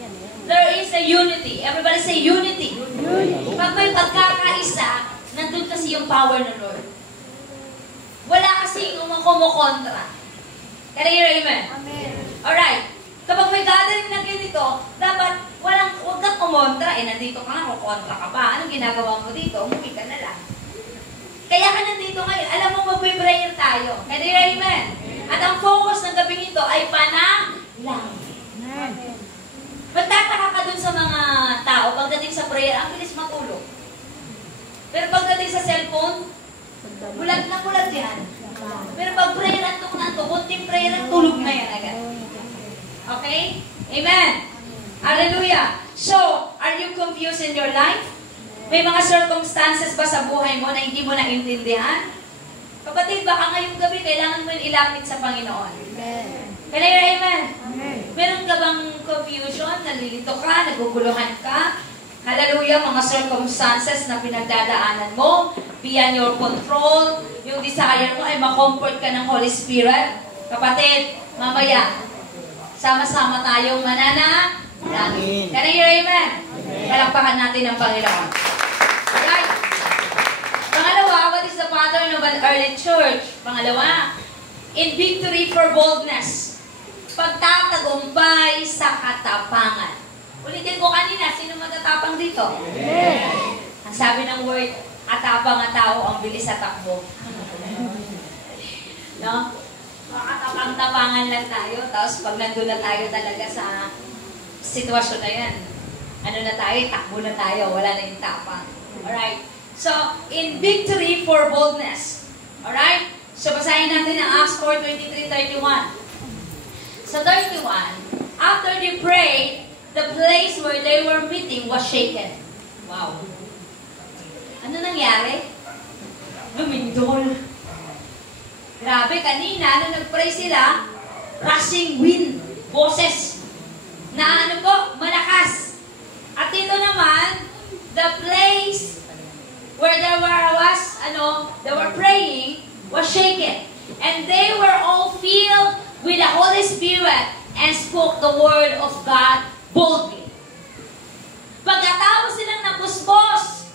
There is a unity. Everybody say unity. Pag may pagkakaisa, nandun kasi yung power ng Lord. Wala kasi kumukontra. Can I hear amen? Amen. Alright. Kapag may gathering na ganito, dapat huwag kang kumontra. Nandito ka nga, kukontra ka pa. Anong ginagawa mo dito? Umuwi ka na lang. Kaya ka nandito ngayon. Alam mo, mag-prayer tayo. Can I hear amen? At ang focus ng gabing ito ay panalangin. Amen. Magtataka ka dun sa mga tao, pagdating sa prayer, ang bilis matulog. Pero pagdating sa cellphone, bulag na bulag yan. Pero pag prayer na ito, kunting prayer at tulog na yan agad. Okay? Amen! Hallelujah! So, are you confused in your life? May mga circumstances ba sa buhay mo na hindi mo naintindihan? Kapatid, baka ngayong gabi, kailangan mo ilapit sa Panginoon. Amen. Can I hear amen? Amen. Meron ka bang confusion? Nalilito ka? Naguguluhan ka? Hallelujah, mga circumstances na pinagdadaanan mo, beyond your control, yung desire mo ay makomfort ka ng Holy Spirit. Kapatid, mamaya, sama-sama tayong mananalangin. Can I hear amen? Palakpakan natin ang Panginoon. Alright. Pangalawa, what is the pattern of an early church? Pangalawa, in victory for boldness. Pagtatagumpay sa katapangan. Ulitin ko kanina, sino matatapang dito? Amen. Ang sabi ng word, atapang ang tao, ang bilis sa takbo. No? Makatapang-tapangan lang tayo, tapos pag nandun na tayo talaga sa sitwasyon na yan, ano na tayo, takbo na tayo, wala na yung tapang. Alright. So, in victory for boldness. Alright? So, basahin natin ang Acts 4:23-31. Sa 31, after they prayed, the place where they were meeting was shaken. Wow. Ano nangyari? Lumindol. Grabe, kanina, nung nag-pray sila, rushing wind, boses, na ano po, malakas. At ito naman, the place where they were praying was shaken. And they were all filled with the Holy Spirit and spoke the word of God boldly. Pagkatapos silang napuspos,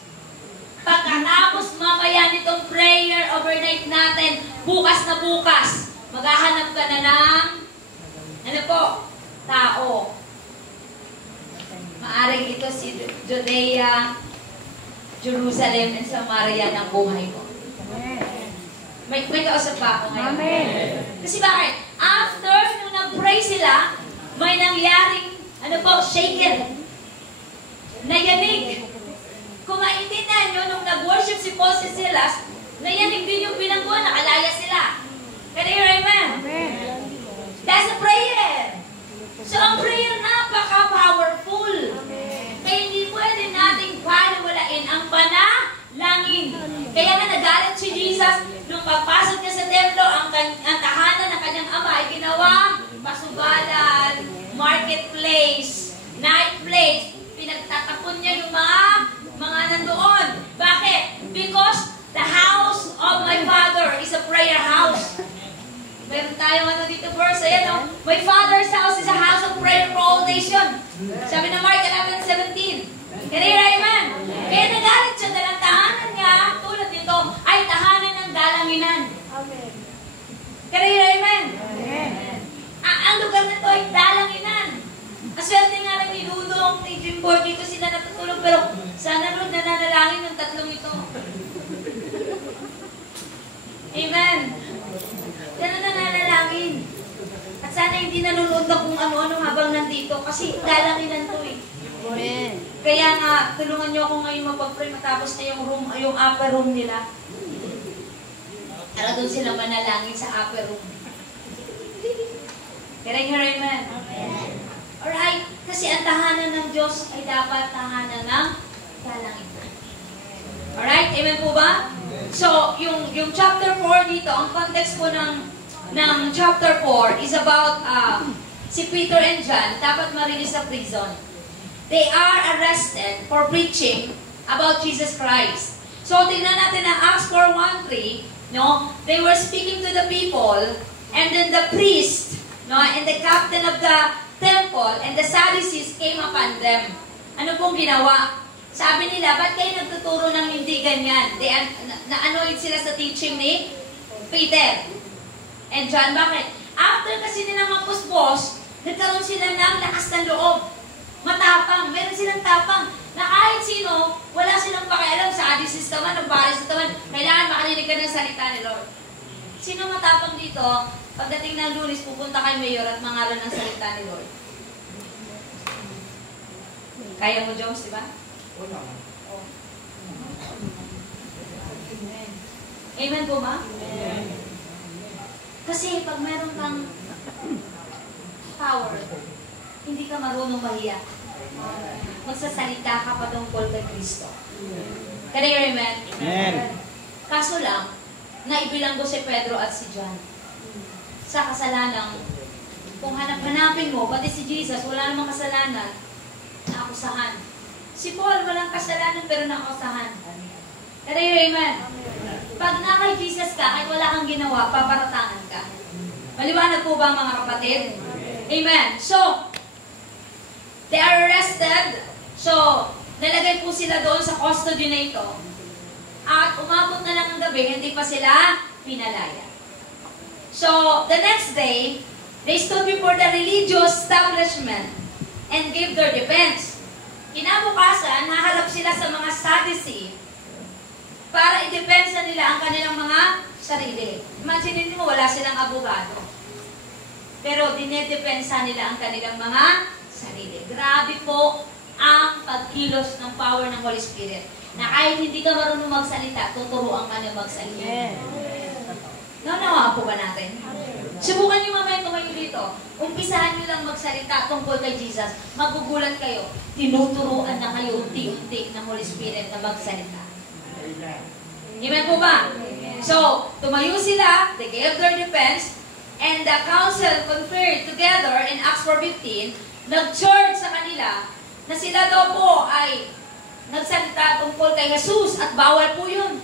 pagkatapos mamaya nitong prayer overnight natin, bukas na bukas, maghahanap ka na ng, ano po, tao. Maaring ito si Judea, Jerusalem, and Samaria ng buhay mo. May kausap pa ako ngayon. Amen. Kasi bakit? After nung nag-pray sila, may nangyaring, shaken. Nayanig. Kung maintindihan nyo, nung nag-worship si Paul si Silas, nayanig din yung bilangguan, nakalaya sila. Can you hear amen? Amen. That's a prayer. So, ang prayer napaka-powerful. Kaya hindi pwede nating paniwalain ang panalangin. Kaya nga nagalit si Jesus nung pagpasok niya sa templo, ang tahanan ng kanyang ama ay ginawa pasugalan, marketplace, night place. Pinagtatapon niya yung mga nandoon. Bakit? Because the house of my Father is a prayer house. Meron tayong dito verse, ayan my Father's house is a house of prayer for all nations. Sabi na Mark 11:17. Kaya amen. Kaya nagalit siya dahil ang tahanan niya, tulad nito, ay tahanan ng dalanginan. Amen. Kaya amen. Amen. Ang lugar nito ay dalanginan. Aswerte nga lang ni Dudong, ni Jimboy, dito sila natutulog, pero sana rin nananalangin ng tatlong ito. Amen. Sana nananalangin. At sana hindi nanonood na kung ano-ano habang nandito, kasi dalanginan to eh. Amen. Kaya nga, tulungan niyo ako ngayon mapag-pray matapos na yung upper room nila. Para doon sila manalangin sa upper room. Kaya amen. Amen. Alright, kasi ang tahanan ng Diyos ay dapat tahanan ng dalanginan. Alright, amen po ba? So, yung chapter 4 dito, ang context po ng chapter 4 is about si Peter and John, dapat marilis sa prison. They are arrested for preaching about Jesus Christ. So, tingnan natin ang Acts 4:1-3, no? They were speaking to the people, and then the priest, no, and the captain of the temple and the Sadducees came upon them. Ano pong ginawa? Sabi nila, ba't kayo nagtuturo ng hindi ganyan? Na-anoint sila sa teaching ni Peter and John. Bakit? After kasi nila mapuspos, nagkaroon sila ng lakas ng loob. Matapang. Meron silang tapang. Na kahit sino, wala silang pakialam sa Sadducees ka man, ng Pharisees ka man, kailangan makarinig ka ng salita ni Lord. Sino matapang dito? Pagdating ng Lunes, pupunta kay Mayor at mangaral ng salita ni Lord. Kaya mo, Jones, di ba? Oh. Amen po ba? Amen. Kasi pag meron kang power, hindi ka marunong mahiya. Magsasalita ka pa tungkol kay Kristo. Kaya amen? Amen. Kaso lang, naibilang ko si Pedro at si John sa kasalanan. Kung hanapin mo, pati si Jesus, wala namang kasalanan, naakusahan. Si Paul, walang kasalanan pero naakusahan. Kaya amen? Pag na kay Jesus ka, kahit wala kang ginawa, paparatangan ka. Maliwanag po ba mga kapatid? Amen. So, they are arrested. So, nalagay po sila doon sa custody na ito. At umabot na lang ang gabi, hindi pa sila pinalaya. So, the next day, they stood before the religious establishment and gave their defense. Kinabukasan, naharap sila sa mga Sadducee para idepensa nila ang kanilang mga sarili. Imagine mo, wala silang abogado. Pero dinedepensa nila ang kanilang mga sarili. Grabe po ang pagkilos ng power ng Holy Spirit. Na kahit hindi ka marunong magsalita, tuturuan ka na magsalita. Naunawa po ba natin? Subukan niyo mamaya tumayo dito. Umpisahan niyo lang magsalita tungkol kay Jesus. Magugulat kayo. Tinuturuan na kayo unti-unti ng Holy Spirit na magsalita. Amen po ba? So, tumayo sila, they gave their defense, and the council conferred together in Acts 4:15, nag-charge sa kanila na sila daw po ay nagsalita tungkol kay Jesus at bawal po yun.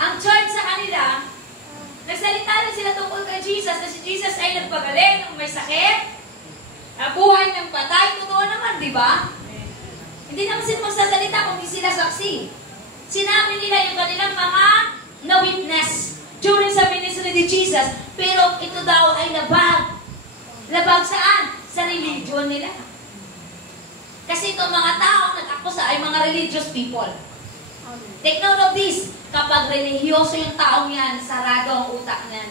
Ang charge sa kanila, nagsalita na sila tungkol kay Jesus na si Jesus ay nagpagaling ng may sakit, nabuhay ng patay. Totoo naman, di ba? Hindi naman sila magsasalita kung hindi sila saksi. Sinabi nila yung kanilang mga na-witness during sa ministry ni Jesus, pero ito daw ay labag. Labag saan? Sa religion nila. Kasi itong mga tao nag-akusa ay mga religious people. Take note of this. Kapag religyoso yung taong yan, sarado ang utak niyan.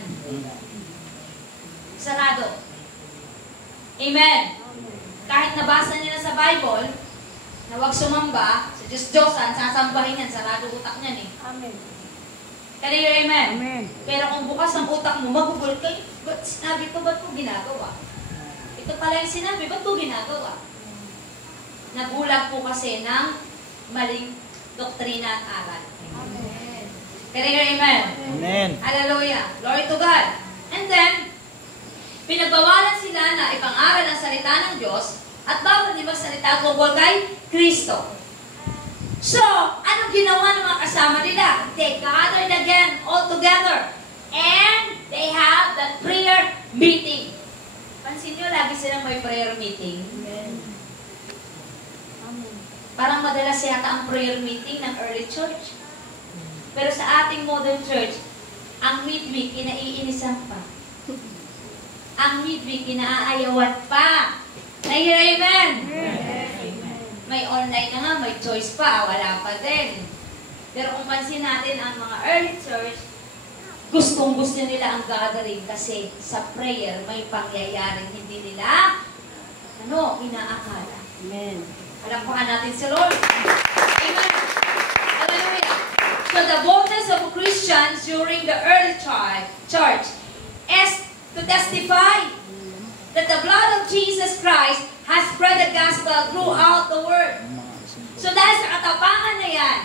Sarado. Amen. Kahit nabasa nila sa Bible, na huwag sumamba, sa Diyos-Diyosan, sasambahin yan, sarado utak niyan eh. Amen. Kaya yun, amen? Amen. Pero kung bukas ang utak mo, magugulat kayo, ba't sinabi ko, ba't ko ginagawa? Ito pala yung sinabi, ba't ko ginagawa? Nagulat po kasi ng maling doktrina at aral. Amen. Kaya yun, amen? Amen. Hallelujah. Glory to God. And then, pinagbawalan sila na ipang-aral ang salita ng Diyos at bawal din magsalita tungkol kay Kristo. So, anong ginawa ng mga kasama nila? They gathered again all together and they have the prayer meeting. Pansin nyo, lagi silang may prayer meeting. Amen. Amen. Parang madalas yata ang prayer meeting ng early church. Pero sa ating modern church, ang midweek, inaiinisan pa. Ang midweek, inaaayawan pa. Amen? May online na nga, may choice pa, wala pa din. Pero kung pansin natin ang mga early church, gustong-gusto nila ang gathering kasi sa prayer may pangyayaring hindi nila inaakala. Amen. Palakpakan natin si Lord. Amen. Hallelujah. So the boldness of Christians during the early church is to testify that the blood of Jesus Christ has spread the gospel throughout the world. So dahil sa katapangan na yan,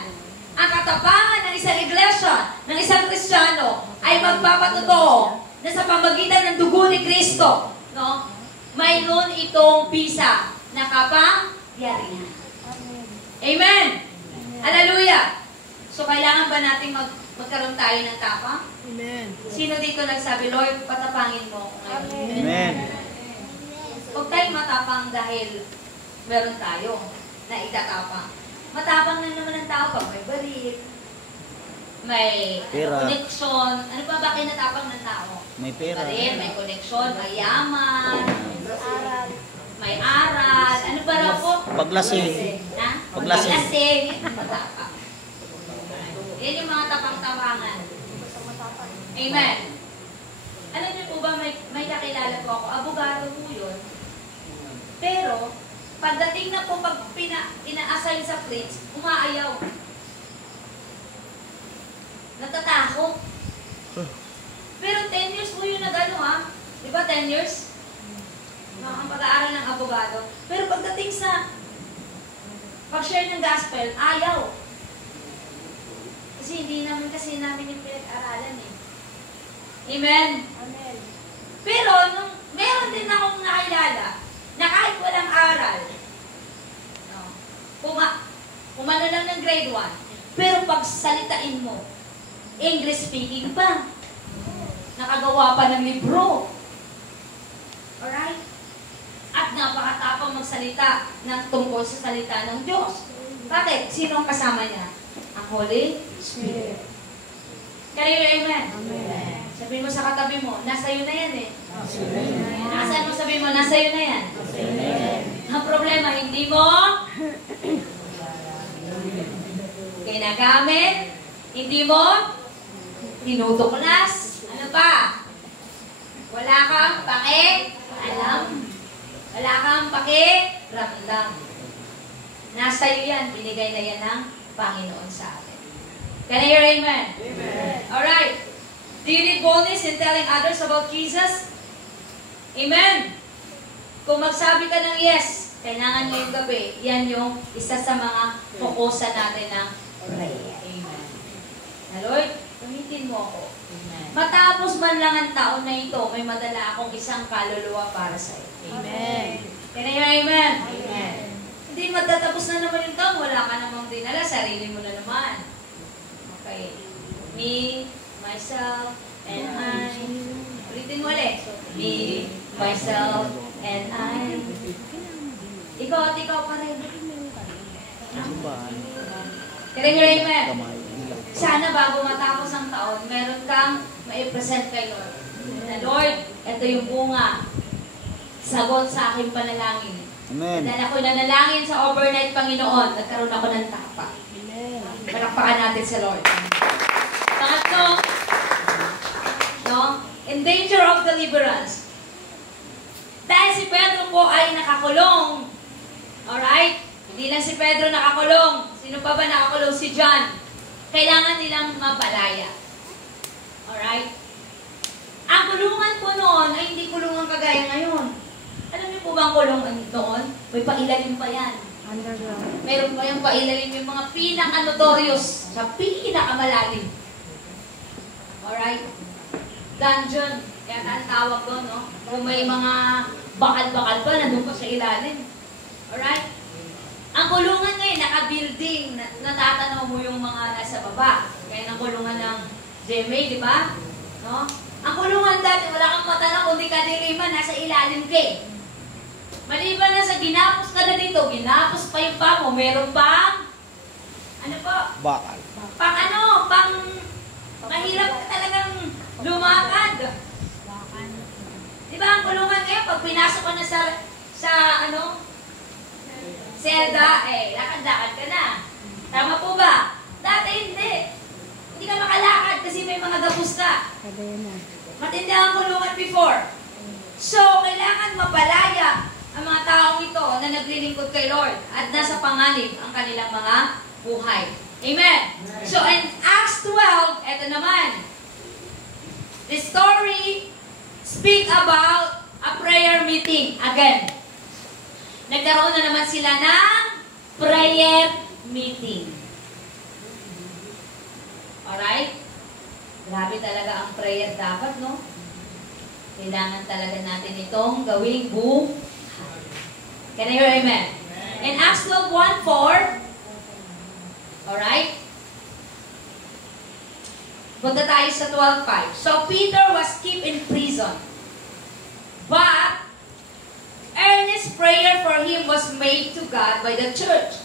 ang katapangan ng isang iglesia, ng isang Kristiyano, ay magpapatotoo na sa pamagitan ng dugo ni Kristo, no, mayroon itong bisa na kapangyarihan. Amen. Amen! Hallelujah! So kailangan ba natin magkaroon tayo ng tapang? Amen. Sino dito nagsabi, Lord, patapangin mo ako ngayon? Amen. Huwag tayong matapang dahil meron tayo na itatapang. Matapang na naman ang tao pag may balik, may Pera. connection. Ano pa ba kinatapang ng tao? May pera. May connection, may yaman, Aral. may aral. Ano ba raw po? Paglasing. Ha? Paglasing. Paglasing. Yan ang matapang. Yan yung mga tapang-tapangan. Amen. Alam niyo po ba, may nakilala po ako, abogado po yun. Pero, pagdating na po pag ina-assign sa plates, umaayaw. Natatakot. Pero 10 years po yun nag-ano ha. Di ba 10 years? Ang pag-aaral ng abogado. Pero pagdating sa pag-share ng gospel, ayaw. Kasi hindi namin yung pinag-aralan eh. Amen? Amen. Pero, nung meron din akong nakilala na kahit walang aral, no, kumano lang ng grade 1, pero pagsalitain mo, English speaking pa, nakagawa pa ng libro. Alright? At napakatapang magsalita ng tungkol sa salita ng Diyos. Bakit? Sino ang kasama niya? Ang Holy Spirit. Kaya amen? Amen. Sabihin mo sa katabi mo, nasa iyo na yan eh. Nasaan mo sabihin mo, nasa iyo na yan. Ang problema, hindi mo ginagamit, hindi mo tinutuklas. Ano pa? Wala kang paki-alam. Wala kang paki-ramdam. Nasa iyo yan, binigay na yan ng Panginoon sa atin. Can I hear amen? Amen. Alright. Do you need boldness in telling others about Jesus? Amen. Kung magsabi ka ng yes, kailangan ngayong gabi, yan yung isa sa mga fokusan natin ng prayer. Amen. Na Lord, gamitin mo ako. Amen. Matapos man lang ang taon na ito, may madala akong isang kaluluwa para sa iyo. Amen. Can I hear amen? Amen. Hindi matatapos na naman yung taon, wala ka namang dinala, sarili mo na naman. Okay. Me, myself, and I. Ulitin mo ulit. Me, myself, and I. Ikaw at ikaw pa rin. Can I hear amen? Sana bago matapos ang taon, meron kang mai-present kay Lord. Na Lord, ito yung bunga. Sagot sa aking panalangin. Amen. Dahil ako'y nanalangin sa overnight, Panginoon, nagkaroon ako ng tapa. Palakpakan natin sa Lord. Pangatlo, no? In danger of deliverance. Dahil si Pedro po ay nakakulong. Alright? Hindi lang si Pedro nakakulong. Sino pa ba nakakulong? Si John. Kailangan nilang mapalaya. Alright? Ang kulungan po noon ay hindi kulungan kagaya ngayon. Alam niyo po ba ang kulungan noon? May pailalim pa yan. Underground. Meron pa yung pailalim yung mga pinaka-notorious sa pinakamalalim. Alright? Dungeon. Yan ang tawag doon, no? Kung may mga bakal-bakal pa, nandun pa sa ilalim. Alright? Ang kulungan ngayon, naka-building, natatanaw mo yung mga nasa baba. Kaya ang kulungan ng GMA, di ba? No? Ang kulungan dati, wala kang matanaw, kundi kadiliman, nasa ilalim ka eh. Maliban na sa ginapos ka na dito, ginapos pa yung pa mo, meron pang, ano po? Bakal. Pang ano, pang, mahirap ka talagang lumakad. Di ba ang kulungan ngayon, pag pinasok ko na sa ano, selda, lakad-lakad ka na. Tama po ba? Dati hindi. Hindi ka makalakad kasi may mga gapos ka. Matindi ang kulungan before. So, kailangan mapalaya ang mga taong ito na naglilingkod kay Lord at nasa panganib ang kanilang mga buhay. Amen? So, in Acts 12, eto naman. The story speak about a prayer meeting. Again, nagkaroon na naman sila ng prayer meeting. Alright? Grabe talaga ang prayer dapat, no? Kailangan talaga natin itong gawing buhay. Can I hear amen? In Acts 12:1-4, alright? Punta tayo sa 12:5. So Peter was kept in prison. But earnest prayer for him was made to God by the church.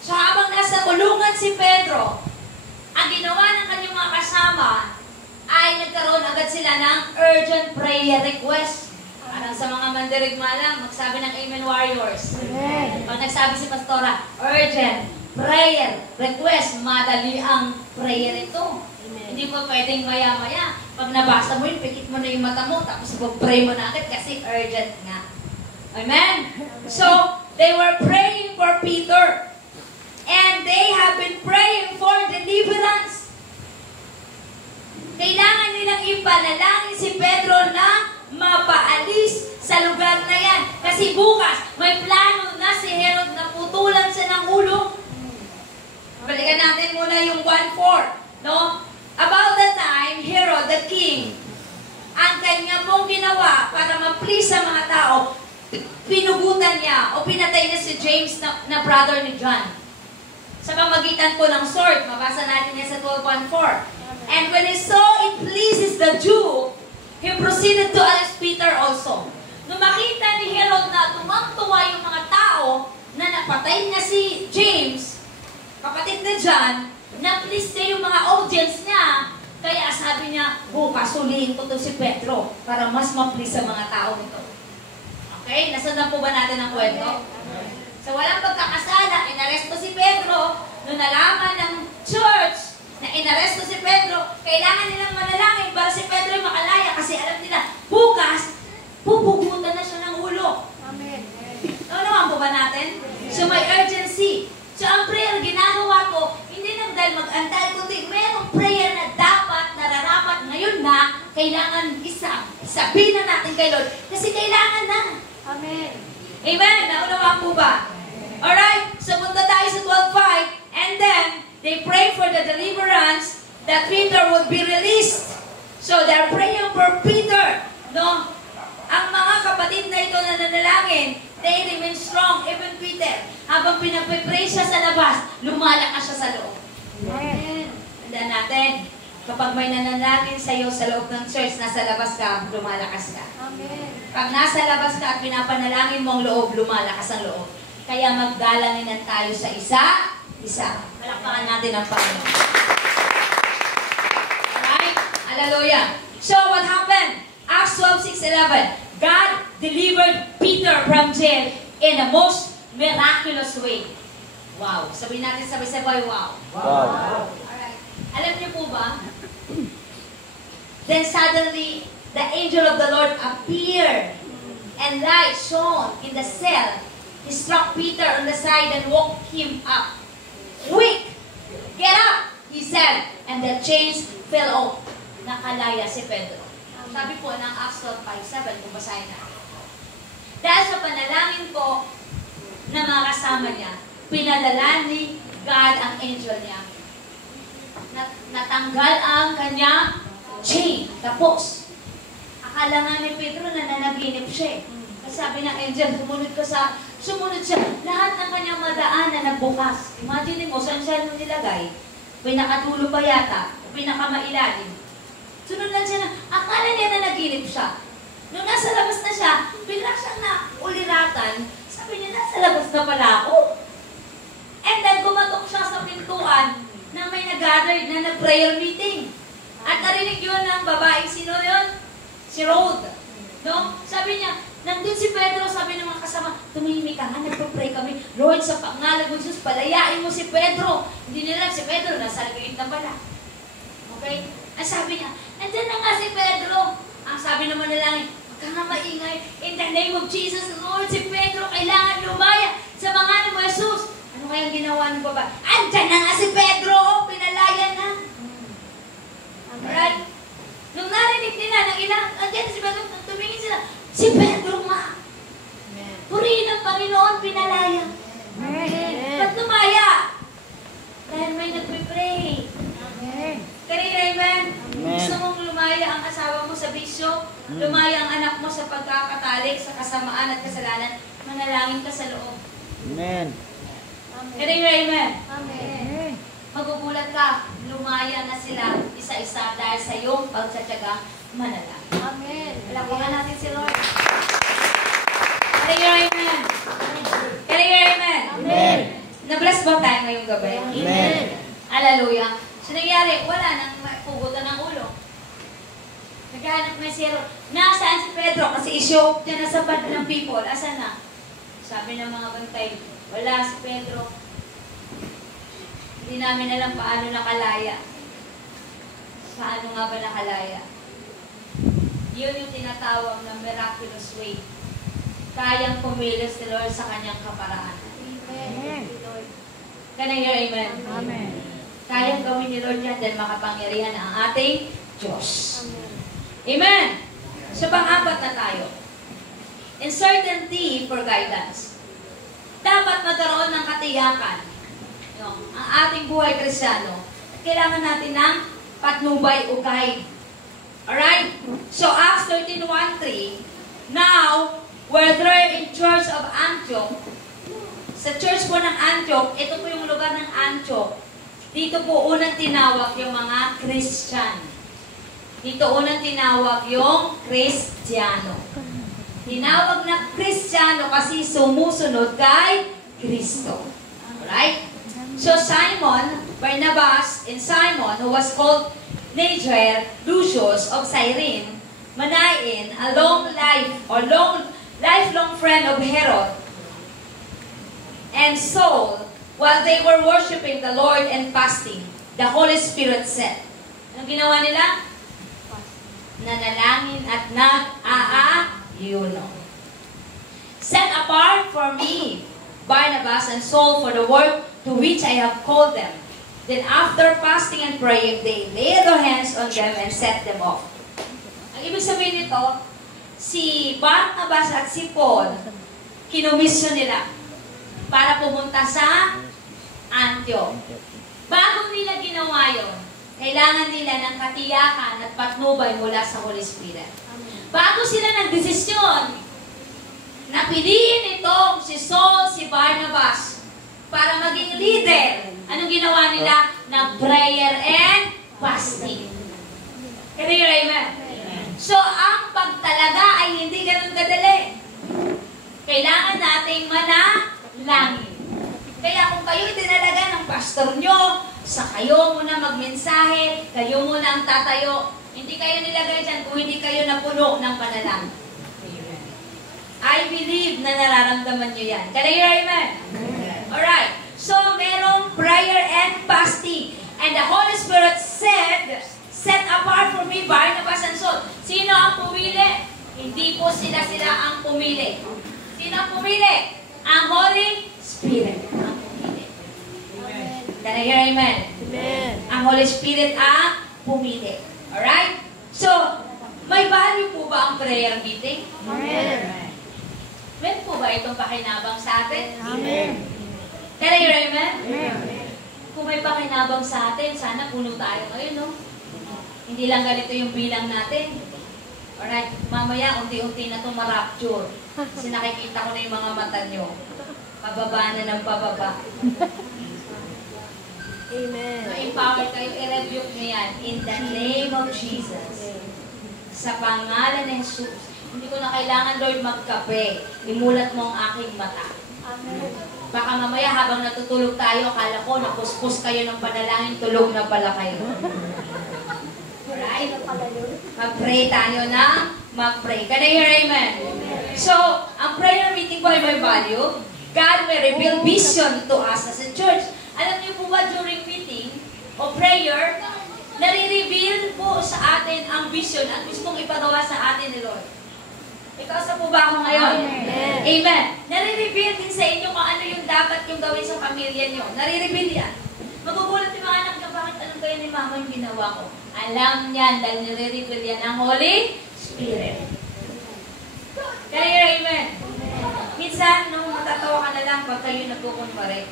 So habang nasa kulungan si Pedro, ang ginawa ng kanyang mga kasama ay nagkaroon agad sila ng urgent prayer request. Parang sa mga mandirigma lang, magsabi ng Amen Warriors. Amen. Pag nagsabi si Pastora, urgent prayer request, madali ang prayer ito. Hindi po pwedeng maya-maya. Pag nabasa mo yun, pikit mo na yung mata mo, tapos pag-pray mo na agad kasi urgent nga. Amen? So, they were praying for Peter. And they have been praying for deliverance. Kailangan nilang ipanalangin si Pedro na mapaalis sa lugar na yan. Kasi bukas, may plano na si Herod na putulan siya ng ulo. Balikan natin muna yung 1:4. No? About the time, Herod the king, ang kanya pong ginawa para ma-please sa mga tao, pinugutan niya o pinatay niya si James na brother ni John. Sa pamagitan po ng sword, mabasa natin yan sa 12:1-4. And when he saw it pleases the Jew, he proceeded to arrest Peter also. Nung makita ni Herod na tumang-tuwa yung mga tao na napatay niya si James, kapatid ni John, na-please niya yung mga audience niya, kaya sabi niya, bukas hulihin ko to si Pedro para mas ma-please sa mga tao nito. Okay? Nasundan po ba natin ang kwento? So walang pagkakasala, inaresto si Pedro. Nung nalaman ng church na inaresto si Pedro, kailangan nilang manalangin para si Pedro ay makalaya kasi alam nila, bukas, pupugutan na siya ng ulo. Amen. Naman po ba natin? So may urgency. So ang prayer ginagawa ko, Suriin na natin kay Lord kasi kailangan na. Amen. Amen? Naunawaan po ba? Alright, so punta tayo sa 12:5 and then they pray for the deliverance that Peter would be released. So they're praying for Peter. No? Ang mga kapatid na ito na nanalangin, they remain strong. Even Peter, habang pinagpipray siya sa labas, lumalakas siya sa loob. Amen. Tandaan natin, kapag may nananalangin sa iyo sa loob ng church, nasa labas ka, lumalakas ka. Amen. Pag nasa labas ka at pinapanalangin mong loob, lumalakas ang loob. Kaya magdalanginan tayo sa isa. Palakpakan natin ang Panginoon. Alright? Hallelujah. So, what happened? Acts 12:6-11. God delivered Peter from jail in the most miraculous way. Wow. Sabihin natin sabay-sabay, wow. Wow. Alright. Alam niyo po ba? Then suddenly, the angel of the Lord appeared and light shone in the cell. He struck Peter on the side and woke him up. Quick! Get up! He said. And the chains fell off. Nakalaya si Pedro. Sabi po ng Acts 12:5-7, kung basahin natin. Dahil sa panalangin po na mga kasama niya, pinadala ni God ang angel niya. Natanggal ang kanyang chain. Tapos, akala nga ni Pedro na nanaginip siya. Kasi sabi ng angel, sumunod siya. Lahat ng kanyang madaan na nagbukas. Imagine mo, saan siya nung nilagay? Pinakatulo pa yata, pinakamailalim. Sunod lang siya na, akala niya na naginip siya. Nung nasa labas na siya, bigla siyang nauliratan. Sabi niya, nasa labas na pala ako. And then, kumatok siya sa pintuan na may nag-gathered na nag-prayer meeting. At narinig yun ng babae, sino yun? Si Rhoda. No? Sabi niya, nandun si Pedro, sabi ng mga kasama, tumihimik ka nga, nagpapray kami. Lord, sa pangalan mo Jesus, palayain mo si Pedro. Hindi nila si Pedro, nasa lagayit na pala. Okay? Ang sabi niya, nandyan na nga si Pedro. Ang sabi naman na lang, huwag ka nga maingay. In the name of Jesus, Lord, si Pedro kailangan lumaya sa mga ni Jesus. Ano kayang ginawa ng baba? Andyan na nga si Pedro, pinalaya na. Alright? Nung narinig nila ng ilang, andyan na si Pedro, tumingin sila, si Pedro nga. Purihin ng Panginoon, pinalaya. Ba't lumaya? Dahil may nagpipray. Kanina, amen? Gusto mong lumaya ang asawa mo sa bisyo, lumaya ang anak mo sa pagkakatalik, sa kasamaan at kasalanan, manalangin ka sa loob. Amen. Kanina, amen? Amen. Magugulat ka, lumaya na sila isa-isa dahil sa iyong pagtsatsagang manalangin. Amen. Palakpakan natin si Lord. Kanina, amen? Kanina, amen? Amen. Na-bless ba tayo ngayong gabi? Amen. Hallelujah. So nangyari, wala nang pugutan ng ulo. Naghahanap na si Hero. Nasaan si Pedro? Kasi isyo niya na sa bad ng people. Asan na? Sabi ng mga bantay, wala si Pedro. Hindi namin alam paano nakalaya. Paano nga ba nakalaya? Yun yung tinatawag na miraculous way. Kayang kumilos si Lord sa kanyang kaparaan. Amen. Can I hear amen? Amen. Kayang gawin ni Lord yan dahil makapangyarihan ang ating Diyos. Amen. Amen! So, pang-apat na tayo. Uncertainty for guidance. Dapat magkaroon ng katiyakan. Ang ating buhay Kristiyano, kailangan natin ng patnubay o guide. Alright? So, Acts 13:1-3, now, were there in church of Antioch, sa church po ng Antioch, ito po yung lugar ng Antioch, dito po unang tinawag yung mga Christian. Dito unang tinawag yung Kristiyano. Tinawag na Kristiyano kasi sumusunod kay Kristo. Alright? So Simon, Barnabas, and Simon, who was called Niger, Lucius of Cyrene, Manaen, a lifelong friend of Herod, and Saul, while they were worshiping the Lord and fasting, the Holy Spirit said, anong ginawa nila? Nanalangin at nag-aayuno. Set apart for me, Barnabas and Saul, for the work to which I have called them. Then after fasting and praying, they laid their hands on them and set them off. Ang ibig sabihin nito, si Barnabas at si Paul, kinumisyon nila para pumunta sa Antioch. Bago nila ginawa yun, kailangan nila ng katiyakan at patnubay mula sa Holy Spirit. Bago sila nagdesisyon na piliin itong si Saul, si Barnabas para maging leader, anong ginawa nila? Nag-prayer and fasting. Can you hear amen? So, ang pagtalaga ay hindi ganun kadali. Kailangan nating manalangin. Kaya kung kayo tinalaga ng pastor nyo, sa kayo muna magmensahe, kayo muna ang tatayo, hindi kayo nilagay dyan kung hindi kayo napuno ng panalangin. I believe na nararamdaman nyo yan. Can you hear amen? Alright. So, merong prayer and fasting. And the Holy Spirit said, set apart for me Barnabas and Saul. Sino ang pumili? Hindi po sila ang pumili. Sino ang pumili? Ang Holy Spirit ang pumili. Can I hear amen? Amen. Ang Holy Spirit ang pumili. Alright? So, may value po ba ang prayer meeting? Amen. Meron po ba itong pakinabang sa atin? Amen. Can I hear amen? Amen. Kung may pakinabang sa atin, sana puno tayo ngayon, no? Hindi lang ganito yung bilang natin. Alright, mamaya unti-unti na itong ma-rapture. Kasi nakikita ko na yung mga mata nyo. Pababa na ng pababa. Amen. Ma-empower kayo, i-rebuke nyo yan. In the name of Jesus. Sa pangalan ng Jesus. Hindi ko na kailangan, Lord, magkape. Imulat mo ang aking mata. Amen. Baka mamaya habang natutulog tayo, akala ko, napuspos kayo ng panalangin, tulog na pala kayo. Alright? Mag-pray tayo na mag-pray. Can I hear amen? So, ang prayer meeting po ay may value. God will reveal vision to us as a church. Alam niyo po ba during meeting o prayer, nare-reveal po sa atin ang vision at gustong ipagawa sa atin ni Lord. Ikaw po ba ako ngayon? Amen. Amen. Nare-reveal din sa inyo kung ano yung dapat yung gawin sa pamilya niyo. Nare-reveal yan. Magugulat yung mga anak niyo, bakit alam kayo ni Mama yung ginawa ko? Alam niyan dahil nare-reveal yan ang Holy Spirit. Kaya amen. Minsan, nung matatawa ka na lang pag kayo nagkukunwari,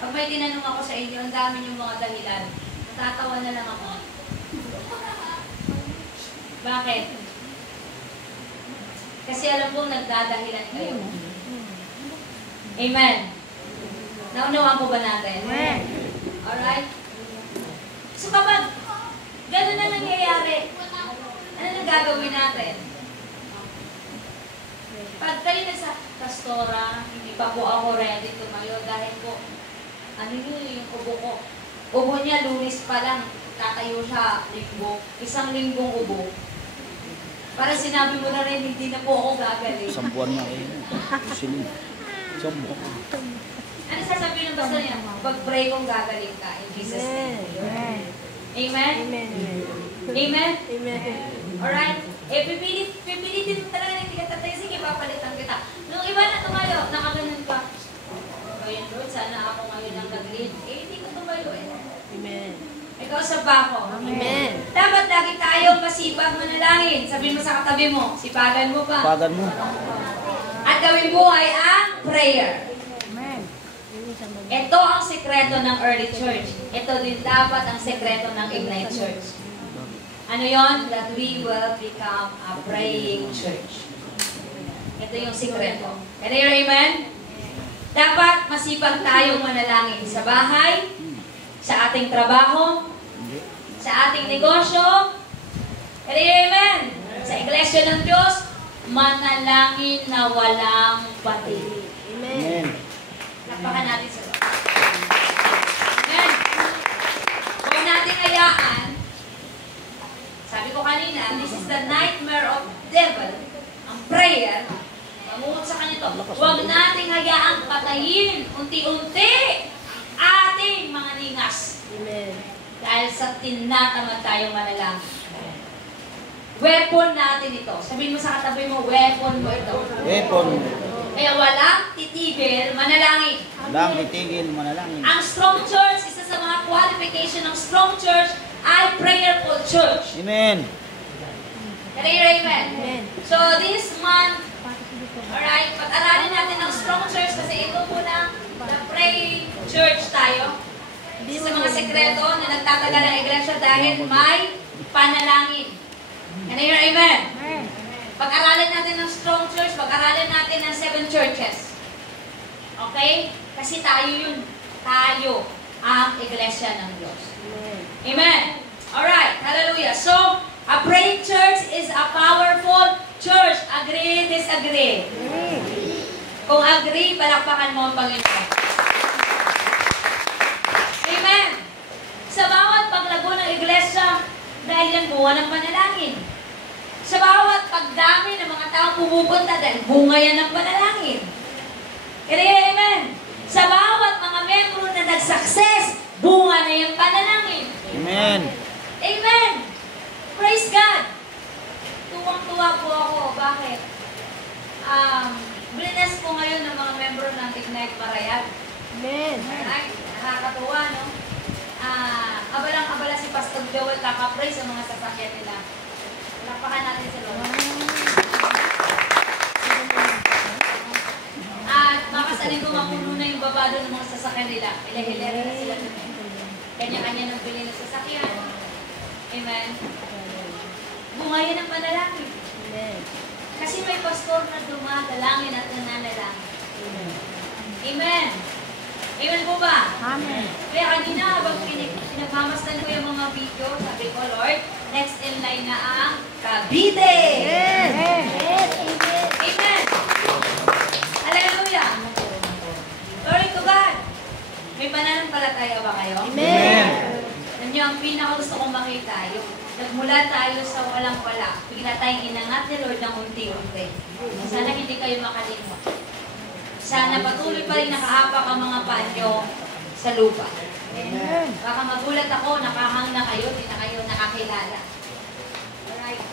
pag may tinanong ako sa inyo, ang dami yung mga dahilan. Natatawa na lang ako. Bakit? Kasi alam kong nagdadahilan kayo. Amen. Naunawaan po ba natin? Amen. Alright? So kapag gano'n na nangyayari, ano na gagawin natin? Pag kayo na sa pastora, hindi pa po ako ready tumayo dahil po, ano yun yung ubo ko? Ubo niya, Lunes pa lang, tatayo siya linggo. Isang linggong ubo. Para sinabi mo na rin, hindi na po ako gagaling. Isang buwan na kayo. Isang buwan. Ano sasabihin ng pastor niya? Pag-pray kong gagaling ka in Jesus' name. Amen. Amen? Amen. Amen? Amen. Alright? Pipilitin mo talaga na hindi ka tatay. Sige, papalitan kita. Nung iba na tumayo, nakaganan pa. Ngayon, Lord, sana ako ngayon ang nag-lead. Hindi ko tumayo eh. Amen. Ikaw sa bako. Amen. Dapat lagi tayong masipag manalangin. Sabihin mo sa katabi mo, sipagan mo pa. Pagan mo. At gawin mo ay ang prayer. Amen. Ito ang sekreto ng early church. Ito din dapat ang sekreto ng Ignite Church. Ano yon? That we will become a praying church. Ito yung sekreto. Can you hear amen? Dapat masipag tayong manalangin sa bahay, sa ating trabaho, sa ating negosyo. Can you hear amen? Sa iglesia ng Diyos, manalangin na walang pati. Amen. Lapakan natin sa Lord. Amen. Huwag natin hayaan. Sabi ko kanina, this is the nightmare of devil. Ang prayer, pamungot sa kanya to. Huwag nating hayaang patayin unti-unti ating mga ningas. Amen. Dahil sa tinatamad tayong manalangin. Weapon natin ito. Sabihin mo sa katabi mo, weapon mo ito. Weapon. Kaya walang titigil manalangin. Lang titigil manalangin. Ang strong church, isa sa mga qualification ng strong church ay prayerful church. Amen. Can I hear amen? Amen. So this month, alright, pag-aralin natin ang strong church kasi ito muna, na-pray church tayo. Isa sa mga sekreto na nagtatagal ang iglesia dahil may panalangin. Can I hear amen? Amen. Pag-aralin natin ng strong church, pag-aralin natin ng 7 churches. Okay? Kasi tayo yun. Tayo ang iglesia ng Diyos. Amen. Alright. Hallelujah. So, a praying church is a powerful church. Agree, disagree? Kung agree, palakpakan mo ang Panginoon. Amen. Sa bawat paglago ng iglesia, dahil yan bunga ng panalangin. Sa bawat pagdami ng mga tao pumupunta, dahil bunga yan ng panalangin. Kaya, amen. Sa bawat mga membro na nag-success, bunga na yung panalangin. Amen. Amen. Praise God. Tuwang-tuwa po ako. Bakit? Bless po ngayon ng mga membro ng Tignaik Marayag. Amen. Alright? Nakakatuwa, no? Abalang-abala si Pastor Joel kakapray sa mga sasakyan nila. Lapakan natin sa loob. At makasaling kumapuno na yung babado ng mga sasakyan nila. Hilera na sila dun. Kanya-kanya nang bili ng sasakyan. Amen. Bunga yan ang panalangin. Amen. Kasi may pastor na dumadalangin at nananalangin. Amen. Amen po ba? Amen. Kaya kanina habang pinagmamasdan ko yung mga video, sabi ko, Lord, next in line na ang Cavite. Amen. Amen. Hallelujah. Glory to God. May pananampalataya ba kayo? Amen. Nandiyo ang pinakagusto kong makita, yung nagmula tayo sa walang wala, bigla tayong inangat ni Lord ng unti-unti. Sana hindi kayo makalimot. Sana patuloy pa rin nakahapak ang mga panyo sa lupa. Amen. Baka magulat ako, nakahang na kayo, di na kayo nakakilala. Alright.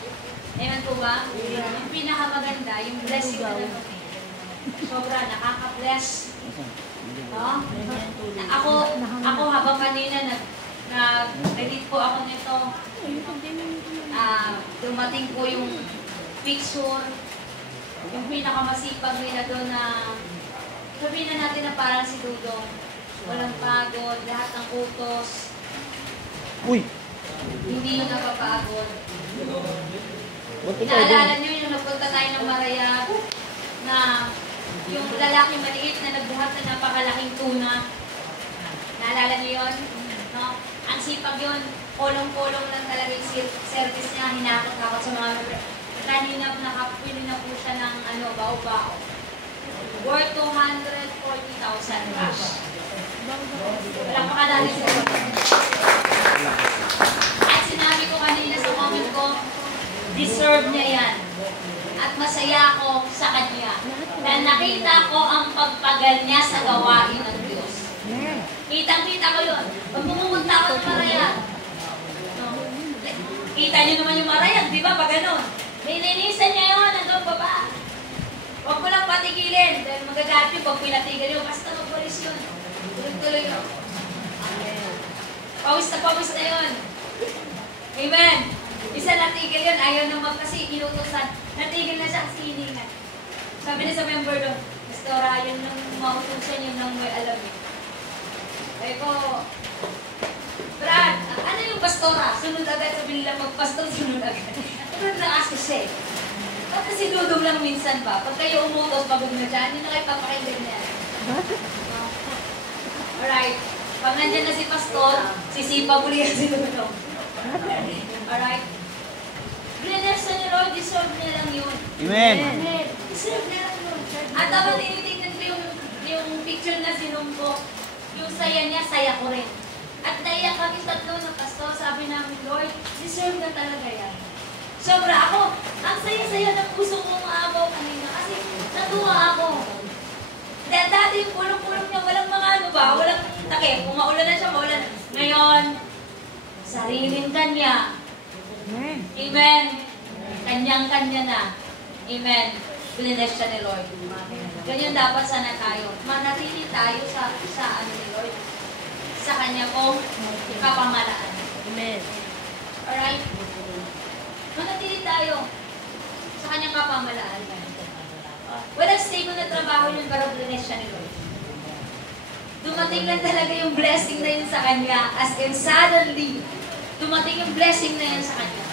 Amen po ba? Yung pinakamaganda, yung blessing na naman. Sobra, nakaka-bless. No? Ako habang kanina nag-edit po ako nito, dumating po yung picture, yung pinakamasipag nila doon na sabihin na natin na parang si Dudong. Walang pagod, lahat ng utos. Uy! Hindi yun napapagod. Ba't ikaw doon? Naalala nyo yung nagpunta tayo ng Marayag na yung lalaking maliit na nagbuhat na napakalaking tuna. Naalala nyo yun? No? Ang sipag yun, polong-polong lang talaga yung service niya, hinakot-hakot sa mga member. Kanina nakapili na po siya ng bao-bao. Worth 240,000 cash. Wala pa ka natin sa At sinabi ko kanina sa comment ko, deserve niya yan. At masaya ako sa kanya. Dahil nakita ko ang pagpagal niya sa gawain ng Diyos. Kitang-kita ko yun. Pag pumunta ako ng Marayag, no? Kita niyo naman yung Marayag, di ba? Pag ganun. Nilinisan niya yun, hanggang baba. Huwag mo lang patigilin. Dahil magagalit yung pag pinatigil yun. Basta magwalis yun. Tuloy-tuloy yun. Pawis na yun. Amen. Isa natigil yun. Ayaw naman kasi inutusan. Natigil na siya kasi hiningan. Sabi na sa member doon, Pastora, yun nung mautusan yun nang may alam yun. Sabi ko, Brad, ano yung pastora? Sunod agad. Sabi nila magpastor, sunod agad. Sunod na kasi siya eh. Ba't kasi dudong lang minsan ba? Pag kayo umutos, pagod na dyan, hindi na kayo papakinggan niya. Alright. Pag nandyan na si pastor, sisipa muli yan si Dudong. Alright. Bless ni Lord, deserve niya lang yun. Amen. Deserve niya lang yun. At dapat tinitingnan ko yung picture na sinumpok. Yung saya niya, saya ko rin. At naiyak kami tatlo ng pastor, sabi namin, Lord, deserve na talaga yan. Sobra ako, ang saya-saya ng puso ko maabaw kanina kasi natuwa ako. Dahil dati yung pulong-pulong niya, walang mga walang takip. Kung maulan na siya, maulan na. Ngayon, sariling kanya. Amen. Kanyang-kanya na. Amen. Bless siya ni Lord. Ganyan dapat sana tayo. Manatili tayo sa ano ni Lord. Sa kanya pong kapamalaan. Amen. Alright? Manatili tayo sa kanyang kapamalaan. Walang stay ko na trabaho yun para bless siya ni Lord. Dumating lang talaga yung blessing na yun sa kanya. As in, suddenly, dumating yung blessing na yun sa kanya.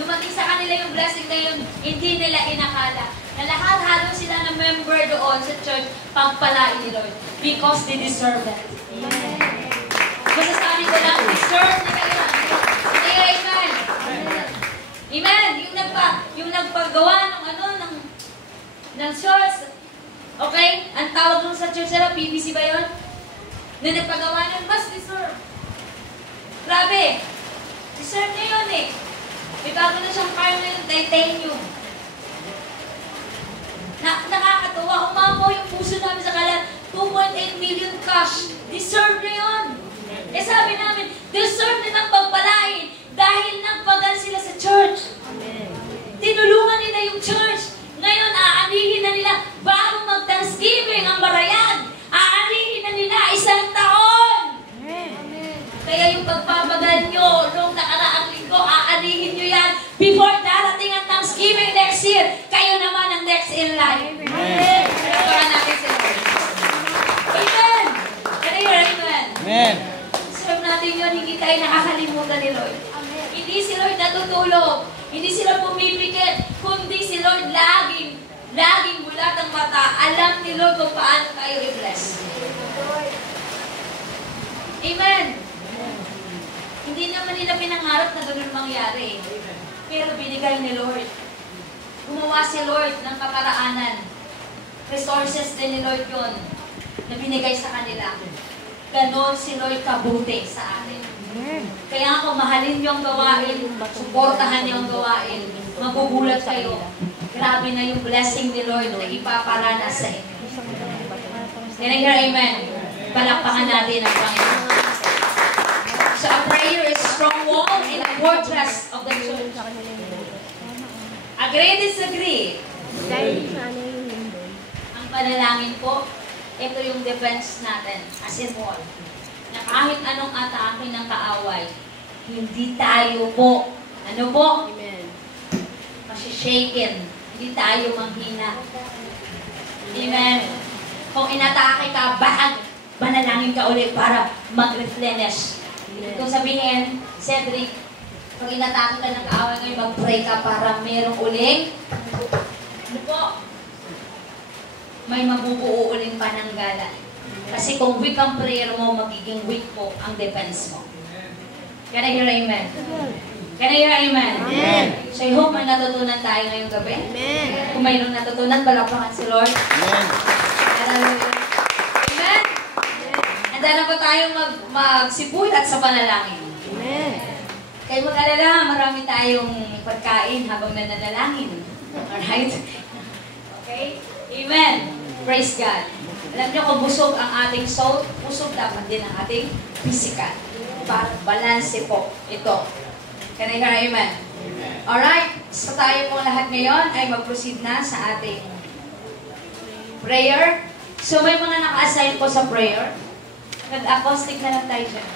Dumating sa kanila yung blessing na yun, hindi nila inakala. Na lahat halos sila na member doon sa church, pagpalain ni Lord. Because they deserve it. Masasabi ko lang, deserve nila yun. Amen. Amen. Yung nagpagawa ng church. Okay? Ang tawag dun sa church nila, PBC ba yun? Na nagpagawa ng mas deserve. Grabe. Deserve niya yun eh. May bago na siyang car na yung titanium. Nakakatawa. Umamaw yung puso namin sa kalan. 2.8 million cash. Deserve niya yun. Eh sabi namin, deserve nilang pagpalain dahil nagpagal sila sa church. Tinulungan nila yung church. Ngayon, aanihin na nila bago mag-Thanksgiving ang Barayan. Aanihin na nila 1 taon. Kaya yung pagpapagal nyo nung nakaraang linggo, aanihin nyo yan before darating ang Thanksgiving next year. Kayo naman ang next in line. Amen. Kaya natin si Lord. Amen. Amen. Amen. Serve natin yun, hindi tayo nakakalimutan ni Lord. Hindi si Lord natutulog. Hindi sila pumipikit, kundi si Lord laging bulat ang mata. Alam ni Lord kung paano tayo i-bless. Amen. Hindi naman nila pinangarap na ganun mangyari. Pero binigay ni Lord. Gumawa si Lord ng kaparaanan. Resources din ni Lord yun na binigay sa kanila. Ganon si Lord kabuti sa atin. Kaya ako, mahalin niyo ang gawain, suportahan niyo ang gawain, magugulat kayo. Grabe na yung blessing ni Lord na ipaparanas sa inyo. Can I hear amen? Palakpakan natin ang Panginoon. So a prayer is a strong wall and a fortress of the church. Agree, disagree? Ang panalangin po, ito yung defense natin as in wall. Na kahit anong atake ng kaaway, hindi tayo po, ano po? Amen. Masishaken. Hindi tayo manghina. Amen. Kung inatake ka, manalangin ka ulit para mag-replenish. Kung sabihin, Cedric, pag inatake ka ng kaaway ngayon, mag-pray ka para merong uling, ano po? May mabubuo uling pananggalan. Kasi kung weak ang prayer mo, magiging weak po ang defense mo. Can I hear amen? Can I hear amen? Amen. So I hope may natutunan tayo ngayong gabi. Amen. Kung mayroong natutunan, palakpakan si Lord. Amen. Amen? Handa na ba tayong magsibulat sa panalangin? Amen. Kayo mag-alala, marami tayong pagkain habang nananalangin. Alright? Okay? Amen. Praise God. Alam niyo kung busog ang ating soul, busog dapat din ang ating physical. Para balanse po ito. Can I hear amen? Alright, so tayo pong lahat ngayon ay mag-proceed na sa ating prayer. So may mga naka-assign po sa prayer. Nag-acoustic na lang tayo dyan.